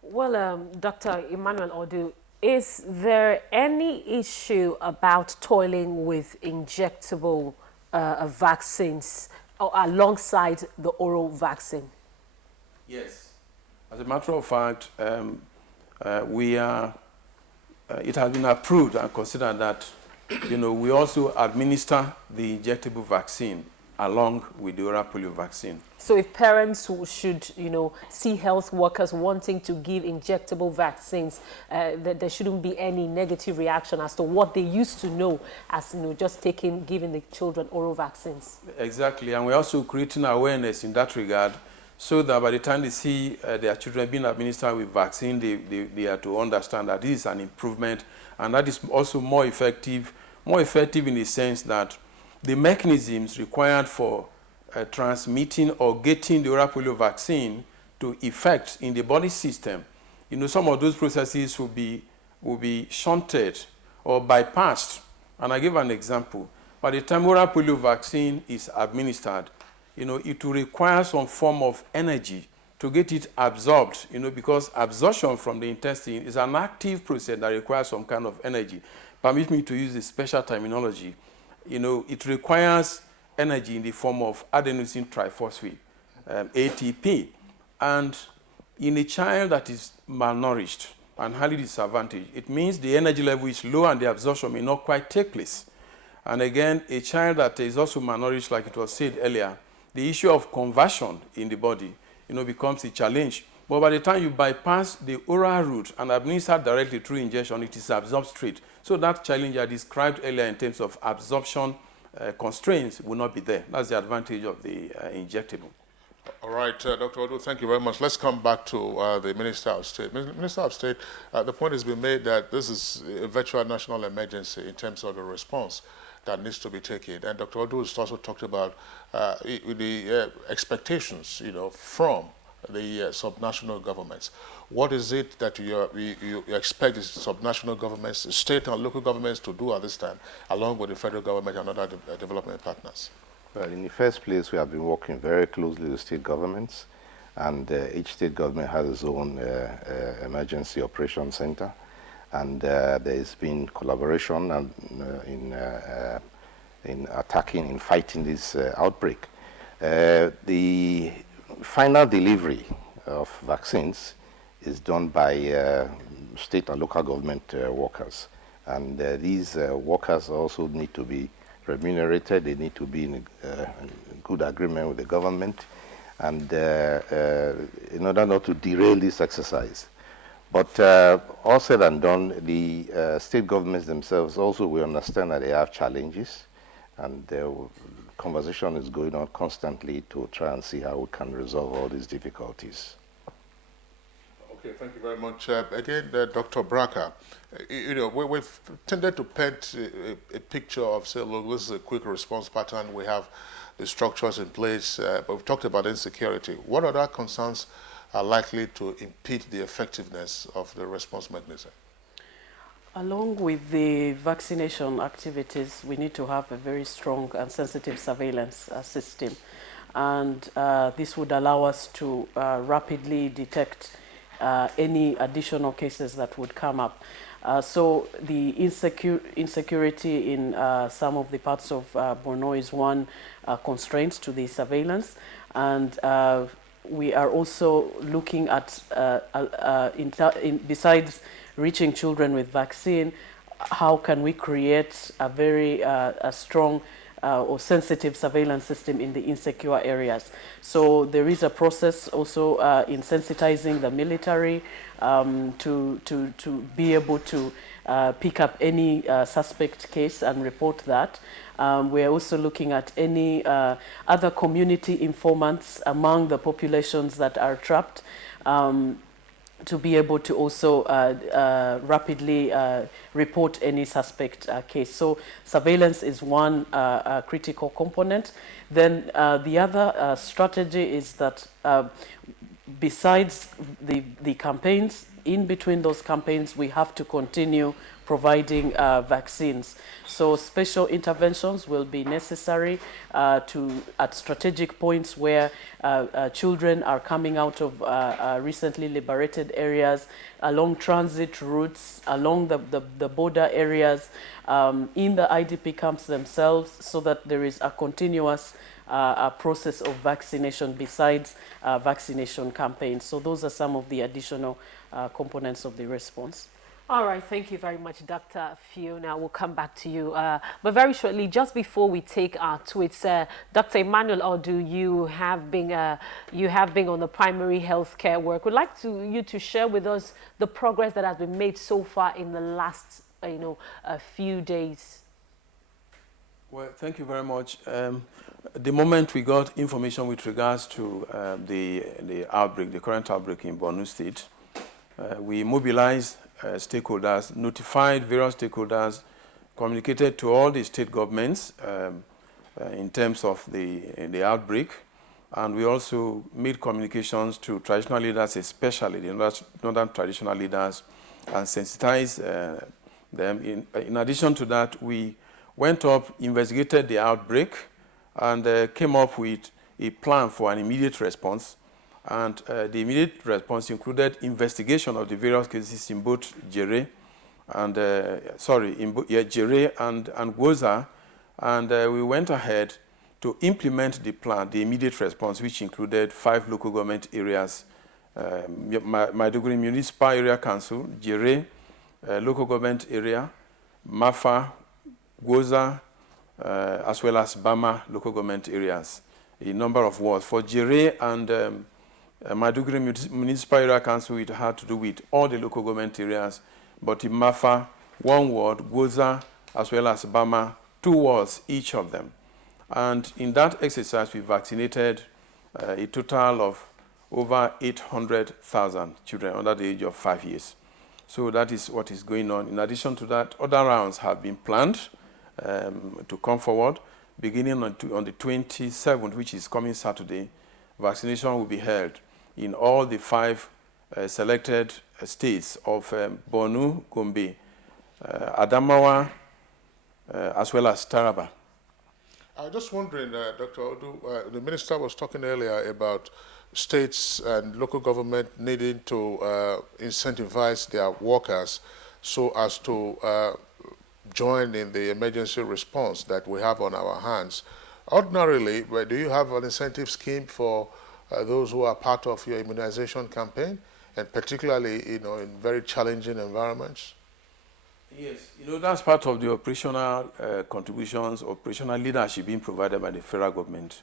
Well, Dr. Emmanuel Odu, is there any issue about toiling with injectable vaccines alongside the oral vaccine? Yes. As a matter of fact, it has been approved and considered that, we also administer the injectable vaccine along with the oral polio vaccine. So if parents who should, see health workers wanting to give injectable vaccines, there shouldn't be any negative reaction as to what they used to know as, just giving the children oral vaccines. Exactly, and we're also creating awareness in that regard, so that by the time they see their children being administered with vaccine, they are to understand that this is an improvement, and that is also more effective in the sense that the mechanisms required for transmitting or getting the oral polio vaccine to effect in the body system, some of those processes will be shunted or bypassed. And I give an example. By the time oral polio vaccine is administered, it will require some form of energy to get it absorbed, because absorption from the intestine is an active process that requires some kind of energy. Permit me to use the special terminology. It requires energy in the form of adenosine triphosphate, ATP. And in a child that is malnourished and highly disadvantaged, it means the energy level is low and the absorption may not quite take place. And again, a child that is also malnourished, like it was said earlier, the issue of conversion in the body, becomes a challenge, But by the time you bypass the oral route and administer directly through injection, it is absorbed straight. So that challenge I described earlier in terms of absorption constraints will not be there. That's the advantage of the injectable. All right, Dr. Odu, thank you very much. Let's come back to the Minister of State. Minister of State, the point has been made that this is a virtual national emergency in terms of the response that needs to be taken. And Dr. Odu has also talked about the expectations, from the subnational governments. What is it that you expect the subnational governments, state and local governments to do at this time, along with the federal government and other development partners? Well, in the first place, we have been working very closely with state governments, and each state government has its own emergency operation center, and there has been collaboration and, in fighting this outbreak. The final delivery of vaccines is done by state and local government workers, and these workers also need to be remunerated. They need to be in good agreement with the government, and in order not to derail this exercise. But all said and done, the state governments themselves also will understand that they have challenges, and the conversation is going on constantly to try and see how we can resolve all these difficulties. Okay, thank you very much. Again, Dr. Braka, we've tended to paint a picture of, say, look, this is a quick response pattern. We have the structures in place, but we've talked about insecurity. What other concerns are likely to impede the effectiveness of the response mechanism? Along with the vaccination activities, we need to have a very strong and sensitive surveillance system. And this would allow us to rapidly detect any additional cases that would come up. So the insecurity in some of the parts of Borno is one constraint to the surveillance. And we are also looking at, besides reaching children with vaccine, how can we create a very strong or sensitive surveillance system in the insecure areas. So there is a process also in sensitizing the military to be able to pick up any suspect case and report that. We're also looking at any other community informants among the populations that are trapped, to be able to also rapidly report any suspect case. So surveillance is one critical component. Then the other strategy is that besides the campaigns, in between those campaigns, we have to continue providing vaccines. So special interventions will be necessary at strategic points where children are coming out of recently liberated areas, along transit routes, along the border areas, in the IDP camps themselves, so that there is a continuous process of vaccination besides vaccination campaigns. So those are some of the additional components of the response. All right, thank you very much, Dr. Fiona. We'll come back to you. But very shortly, just before we take our tweets, Dr. Emmanuel Odu, you have been on the primary healthcare work. We'd like you to share with us the progress that has been made so far in the last, few days. Well, thank you very much. The moment we got information with regards to the outbreak, the current outbreak in Borno State, we mobilized stakeholders, notified various stakeholders, communicated to all the state governments in terms of the outbreak, and we also made communications to traditional leaders, especially the northern traditional leaders, and sensitized them. In addition to that, we went up, investigated the outbreak, and came up with a plan for an immediate response. And the immediate response included investigation of the various cases in both Jere and Jere and Goza, and we went ahead to implement the plan, the immediate response, which included 5 local government areas: Maiduguri Municipal Area Council, Jere local government area, Mafa, Goza, as well as Bama local government areas. A number of wards for Jere and Maiduguri Municipal Area Council, it had to do with all the local government areas, but in Mafa, one ward, Goza, as well as Bama, 2 wards, each of them. And in that exercise, we vaccinated a total of over 800,000 children under the age of 5 years. So that is what is going on. In addition to that, other rounds have been planned to come forward. Beginning on the 27th, which is coming Saturday, vaccination will be held in all the 5 selected states of Borno, Gombe, Adamawa, as well as Taraba. I was just wondering, Dr. Odu, the minister was talking earlier about states and local government needing to incentivize their workers so as to join in the emergency response that we have on our hands. Ordinarily, do you have an incentive scheme for those who are part of your immunization campaign, and particularly, in very challenging environments? Yes, that's part of the operational contributions, operational leadership being provided by the federal government.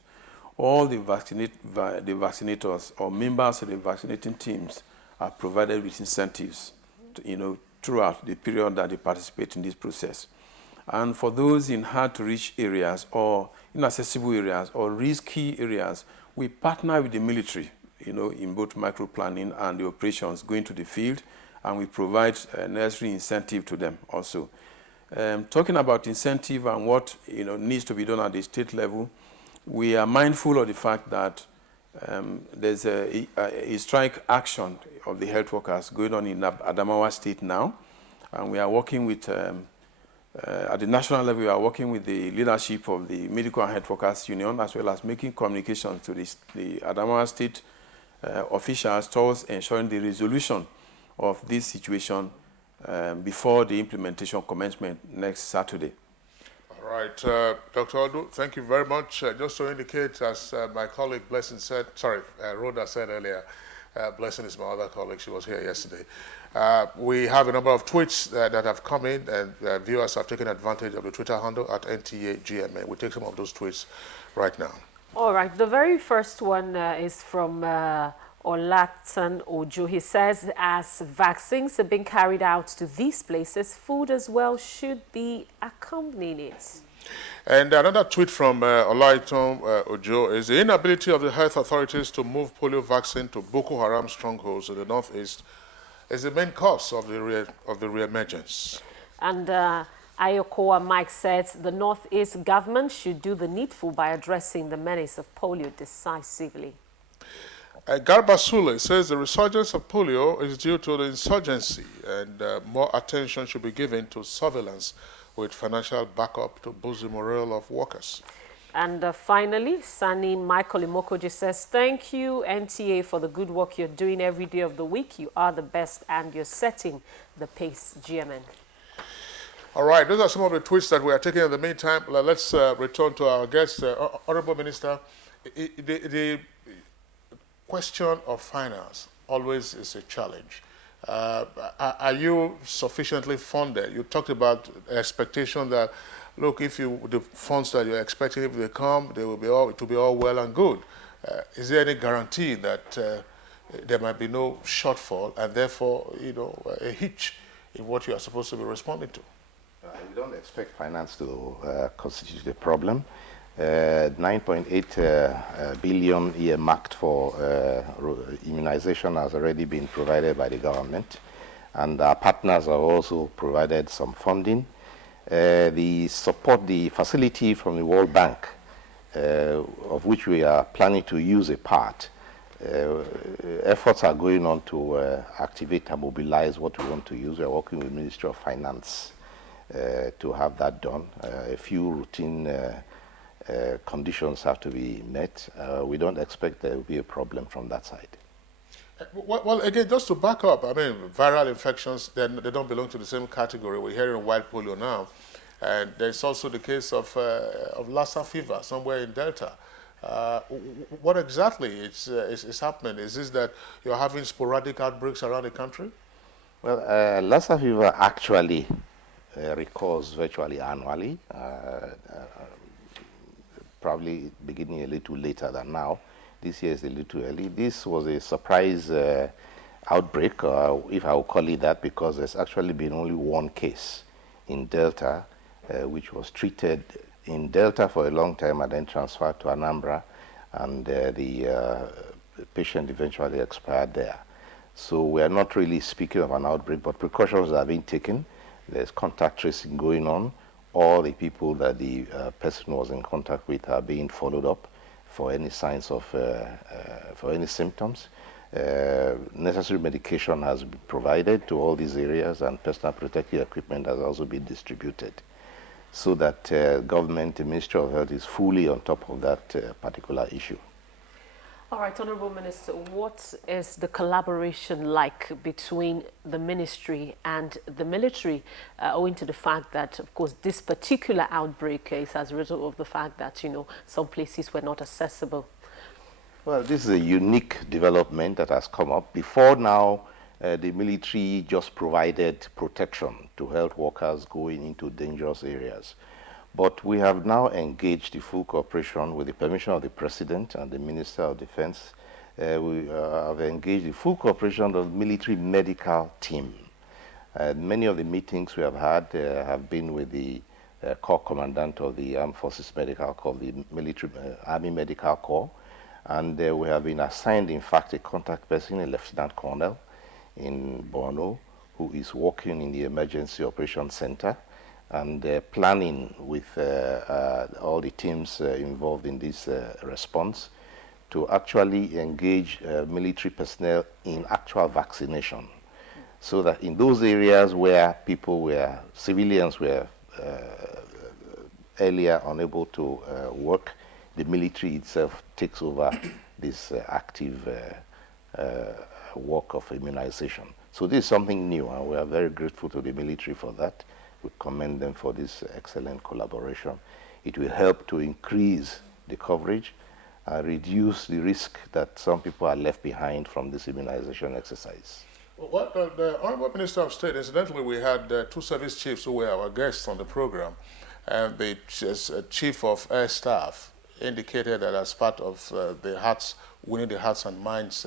All the vaccinators or members of the vaccinating teams are provided with incentives, throughout the period that they participate in this process. And for those in hard-to-reach areas or inaccessible areas or risky areas, we partner with the military, in both micro-planning and the operations going to the field, and we provide necessary incentive to them also. Talking about incentive and what needs to be done at the state level, we are mindful of the fact that there's a strike action of the health workers going on in Adamawa State now, and we are working with, at the national level, we are working with the leadership of the Medical and Health Workers Union, as well as making communications to the Adamawa State officials towards ensuring the resolution of this situation before the implementation commencement next Saturday. All right, Dr. Odu, thank you very much. Just to indicate, as my colleague Blessing said, Rhoda said earlier, Blessing is my other colleague, she was here yesterday. We have a number of tweets that have come in, and viewers have taken advantage of the Twitter handle at NTAGMA. We'll take some of those tweets right now. All right, the very first one is from Olatan Ojo. He says, as vaccines are being carried out to these places, food as well should be accompanying it. And another tweet from Olaiton Ojo is the inability of the health authorities to move polio vaccine to Boko Haram strongholds in the northeast is the main cause of the reemergence. And Ayokoa Mike says the northeast government should do the needful by addressing the menace of polio decisively. Garba Sule says the resurgence of polio is due to the insurgency, and more attention should be given to surveillance with financial backup to boost the morale of workers. And finally, Sani Michael Imokoji says, thank you, NTA, for the good work you're doing every day of the week. You are the best, and you're setting the pace, GMN. All right, those are some of the tweets that we are taking in the meantime. Let's return to our guest, Honorable Minister. The question of finance always is a challenge. Are you sufficiently funded? You talked about expectation that, look, if the funds that you're expecting, if they come, it will be all well and good. Is there any guarantee that there might be no shortfall and therefore, a hitch in what you are supposed to be responding to? We don't expect finance to constitute a problem. 9.8 billion earmarked for immunization has already been provided by the government, and our partners have also provided some funding. The facility from the World Bank, of which we are planning to use a part, efforts are going on to activate and mobilize what we want to use. We are working with the Ministry of Finance to have that done. A few routine conditions have to be met. We don't expect there will be a problem from that side. Well, again, just to back up, viral infections, they don't belong to the same category. We're hearing wild polio now. And there's also the case of Lassa fever somewhere in Delta. What exactly is happening? Is this that you're having sporadic outbreaks around the country? Well, Lassa fever actually recurs virtually annually, probably beginning a little later than now. This year is a little early. This was a surprise outbreak, if I will call it that, because there's actually been only one case in Delta, which was treated in Delta for a long time and then transferred to Anambra, and the patient eventually expired there. So we are not really speaking of an outbreak, but precautions are being taken. There's contact tracing going on. All the people that the person was in contact with are being followed up for any signs of, for any symptoms. Necessary medication has been provided to all these areas, and personal protective equipment has also been distributed, so that government, the Ministry of Health, is fully on top of that particular issue. All right, Honorable Minister, what is the collaboration like between the ministry and the military, owing to the fact that, of course, this particular outbreak is as a result of the fact that, you know, some places were not accessible? Well, this is a unique development that has come up. Before now, the military just provided protection to health workers going into dangerous areas. But we have now engaged the full cooperation with the permission of the President and the Minister of Defense. We have engaged the full cooperation of the military medical team. Many of the meetings we have had have been with the Corps Commandant of the Armed Forces Medical Corps, the military Army Medical Corps. And we have been assigned, in fact, a contact person, a Lieutenant Colonel in Borno, who is working in the Emergency Operations Center and planning with all the teams involved in this response to actually engage military personnel in actual vaccination, so that in those areas where people were, civilians were earlier unable to work, the military itself takes over this active work of immunization. So this is something new, and we are very grateful to the military for that. We commend them for this excellent collaboration. It will help to increase the coverage and reduce the risk that some people are left behind from this immunization exercise. Well, the Honorable Minister of State, incidentally, we had two service chiefs who were our guests on the program, and the Chief of Air Staff indicated that as part of winning the hearts and minds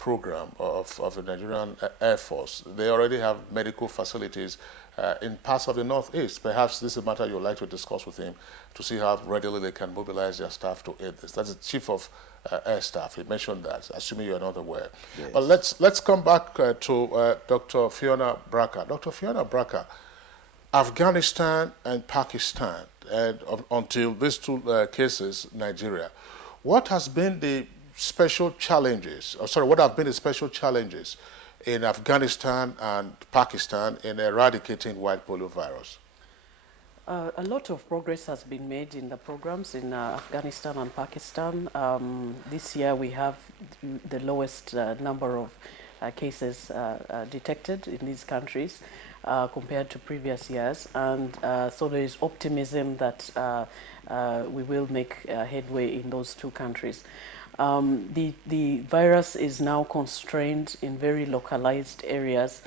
program of the Nigerian Air Force, they already have medical facilities in parts of the Northeast. Perhaps this is a matter you'd like to discuss with him to see how readily they can mobilize their staff to aid this. That's the Chief of Air Staff. He mentioned that, assuming you're not aware. Yes. But let's come back to Dr. Fiona Braka. Dr. Fiona Braka, Afghanistan and Pakistan, and until these two cases, Nigeria, what has been the special challenges, what have been the special challenges in Afghanistan and Pakistan in eradicating white polio virus? A lot of progress has been made in the programs in Afghanistan and Pakistan. This year we have the lowest number of cases detected in these countries compared to previous years, and so there is optimism that we will make headway in those two countries. The virus is now constrained in very localized areas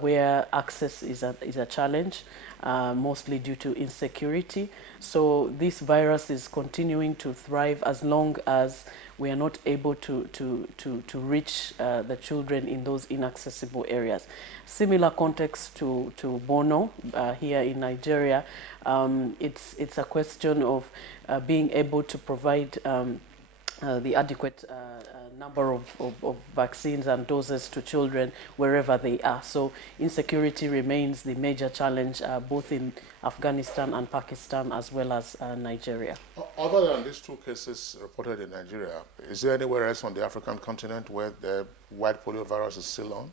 where access is a challenge, mostly due to insecurity. So this virus is continuing to thrive as long as we are not able to reach the children in those inaccessible areas. Similar context to Borno here in Nigeria. It's a question of being able to provide the adequate number of vaccines and doses to children wherever they are. So insecurity remains the major challenge both in Afghanistan and Pakistan as well as Nigeria. Other than these two cases reported in Nigeria, is there anywhere else on the African continent where the white polio virus is still on?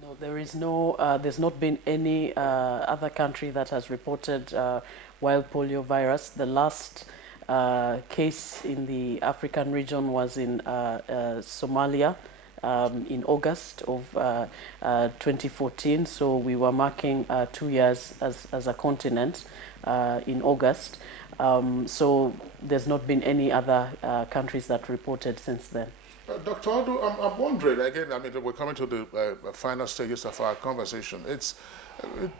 No, there is no, there's not been any other country that has reported wild polio virus. The last case in the African region was in Somalia in August of 2014. So we were marking 2 years as a continent in August. So there's not been any other countries that reported since then. Dr. Aldo, I'm wondering, again, I mean, we're coming to the final stages of our conversation.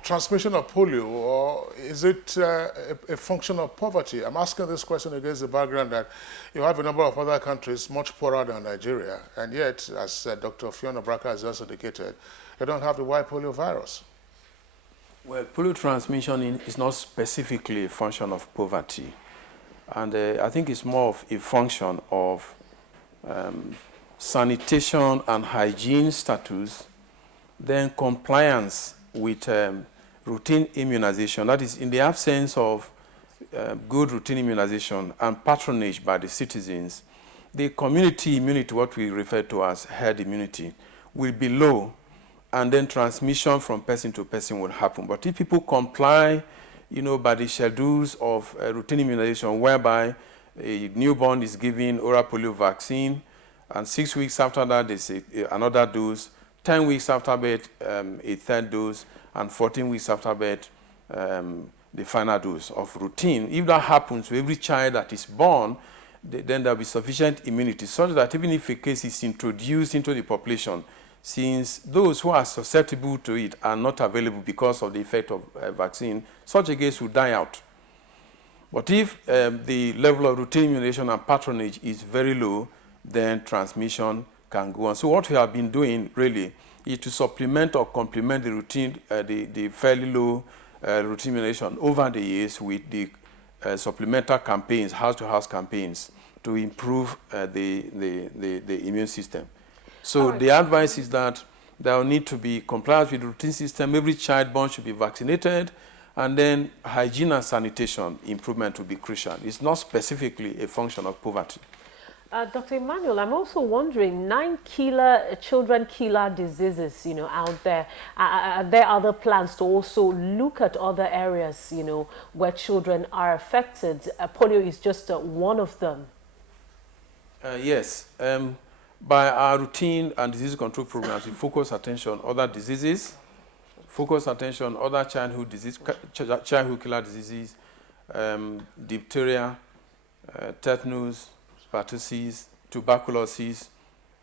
transmission of polio, or is it a function of poverty? I'm asking this question against the background that you have a number of other countries much poorer than Nigeria, and yet, as Dr. Fiona Braka has just indicated, they don't have the white polio virus. Well, polio transmission is not specifically a function of poverty. And I think it's more of a function of sanitation and hygiene status, then compliance with routine immunization. That is, in the absence of good routine immunization and patronage by the citizens, the community immunity, what we refer to as herd immunity, will be low, and then transmission from person to person will happen. But if people comply, by the schedules of routine immunization, whereby a newborn is given oral polio vaccine, and 6 weeks after that, there's another dose, 10 weeks after birth, a third dose, and 14 weeks after birth, the final dose of routine. If that happens to every child that is born, then there will be sufficient immunity, such that even if a case is introduced into the population, since those who are susceptible to it are not available because of the effect of vaccine, such a case will die out. But if the level of routine immunization and patronage is very low, then transmission can go on. So what we have been doing really is to supplement or complement the routine, the fairly low routine immunization over the years with the supplemental campaigns, house-to-house campaigns, to improve the immune system. So the advice is that there will need to be compliance with the routine system. Every child born should be vaccinated, and then hygiene and sanitation improvement will be crucial. It's not specifically a function of poverty. Dr. Emmanuel, I'm also wondering, 9 children killer diseases, out there. Are there other plans to also look at other areas, where children are affected? Polio is just one of them. Yes. By our routine and disease control programs, we focus attention on other diseases, focus attention on other childhood killer diseases, diphtheria, tetanus, pertussis, tuberculosis,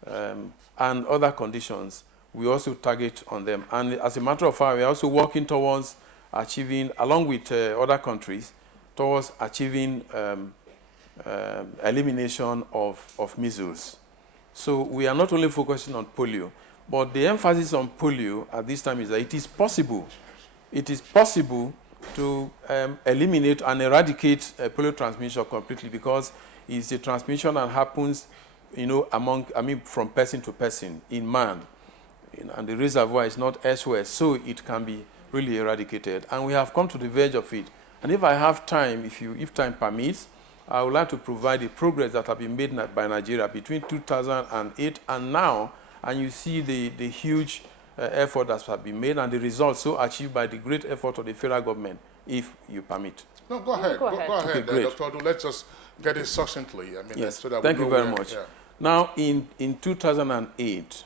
and other conditions. We also target on them. And as a matter of fact, we are also working towards achieving, along with other countries, towards achieving elimination of measles. So we are not only focusing on polio, but the emphasis on polio at this time is that it is possible. It is possible to eliminate and eradicate polio transmission completely, because it's a transmission that happens, from person to person in man, and the reservoir is not elsewhere, so it can be really eradicated. And we have come to the verge of it. And if I have time, if time permits, I would like to provide the progress that have been made by Nigeria between 2008 and now, and you see the huge effort that has been made and the results so achieved by the great effort of the federal government, if you permit. No, go ahead. Go ahead, Okay, Dr. Odu. Let's just get it succinctly. Yes. So that Thank we you know very much. Yeah. Now, in 2008,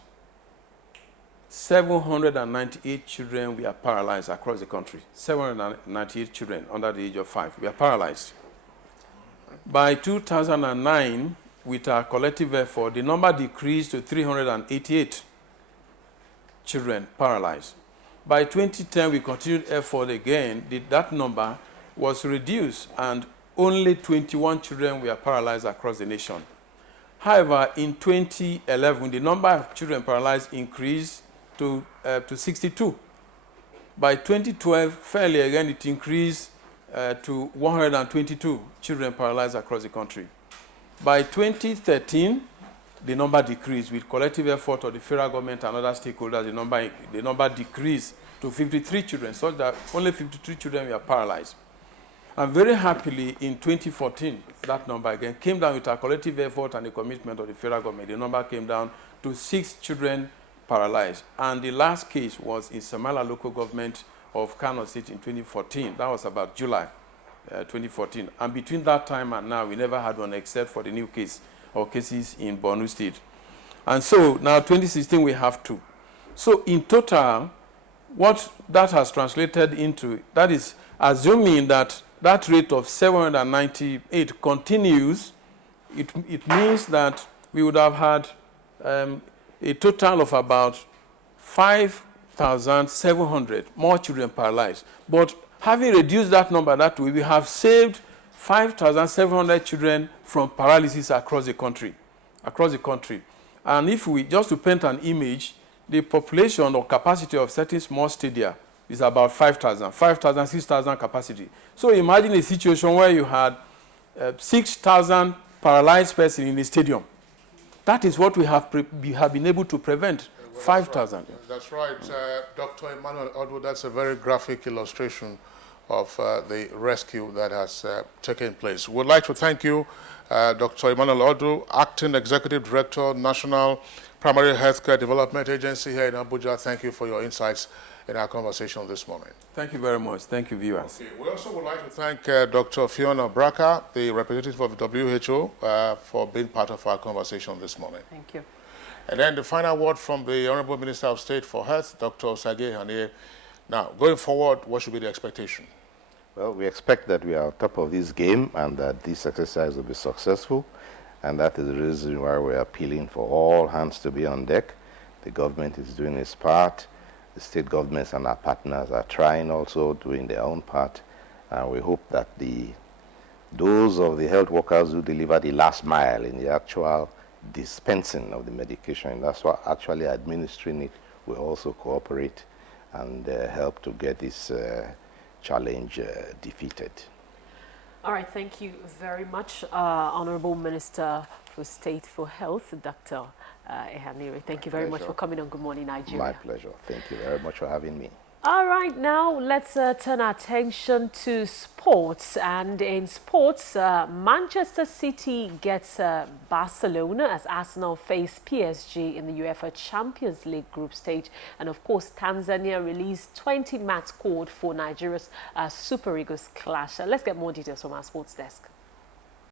798 children were paralyzed across the country. 798 children under the age of 5 were paralyzed. By 2009, with our collective effort, the number decreased to 388 children paralyzed. By 2010, we continued effort again. That number was reduced, and only 21 children were paralyzed across the nation. However, in 2011, the number of children paralyzed increased to 62. By 2012, fairly again, it increased to 122 children paralyzed across the country. By 2013, the number decreased. With collective effort of the federal government and other stakeholders, the number decreased to 53 children, such that only 53 children were paralyzed. And very happily, in 2014, that number again came down with our collective effort and the commitment of the federal government. The number came down to 6 children paralyzed. And the last case was in Samala local government of Kano State in 2014. That was about July 2014. And between that time and now, we never had one except for the new case or cases in Borno State. And so now 2016, we have 2. So in total, what that has translated into, that is assuming that that rate of 798 continues, it means that we would have had a total of about 5 5,700 more children paralyzed. But having reduced that number that way, we have saved 5,700 children from paralysis across the country. And if we, just to paint an image, the population or capacity of certain small stadia is about 5,000, 6,000 capacity. So imagine a situation where you had 6,000 paralyzed persons in a stadium. That is what we have been able to prevent, 5,000. That's right. Dr. Emmanuel Odu, that's a very graphic illustration of the rescue that has taken place. We'd like to thank you, Dr. Emmanuel Odu, Acting Executive Director, National Primary Healthcare Development Agency here in Abuja. Thank you for your insights in our conversation this morning. Thank you very much. Thank you, viewers. Okay. We also would like to thank Dr. Fiona Braka, the representative of the WHO, for being part of our conversation this morning. Thank you. And then the final word from the Honorable Minister of State for Health, Dr. Sage Haniye. Now, going forward, what should be the expectation? Well, we expect that we are on top of this game and that this exercise will be successful. And that is the reason why we are appealing for all hands to be on deck. The government is doing its part. The state governments and our partners are trying also, doing their own part. And we hope that those of the health workers who deliver the last mile in the actual dispensing of the medication, and that's what actually administering it, will also cooperate and help to get this challenge defeated. All right, thank you very much, Honorable Minister for State for Health, Dr. Ehanire. Thank you very much for coming on Good Morning Nigeria. My pleasure. Thank you very much for having me. All right, now let's turn our attention to sports. And in sports, Manchester City gets Barcelona as Arsenal face PSG in the UEFA Champions League group stage. And of course, Tanzania released 20 match squad for Nigeria's Super Eagles clash. Let's get more details from our sports desk.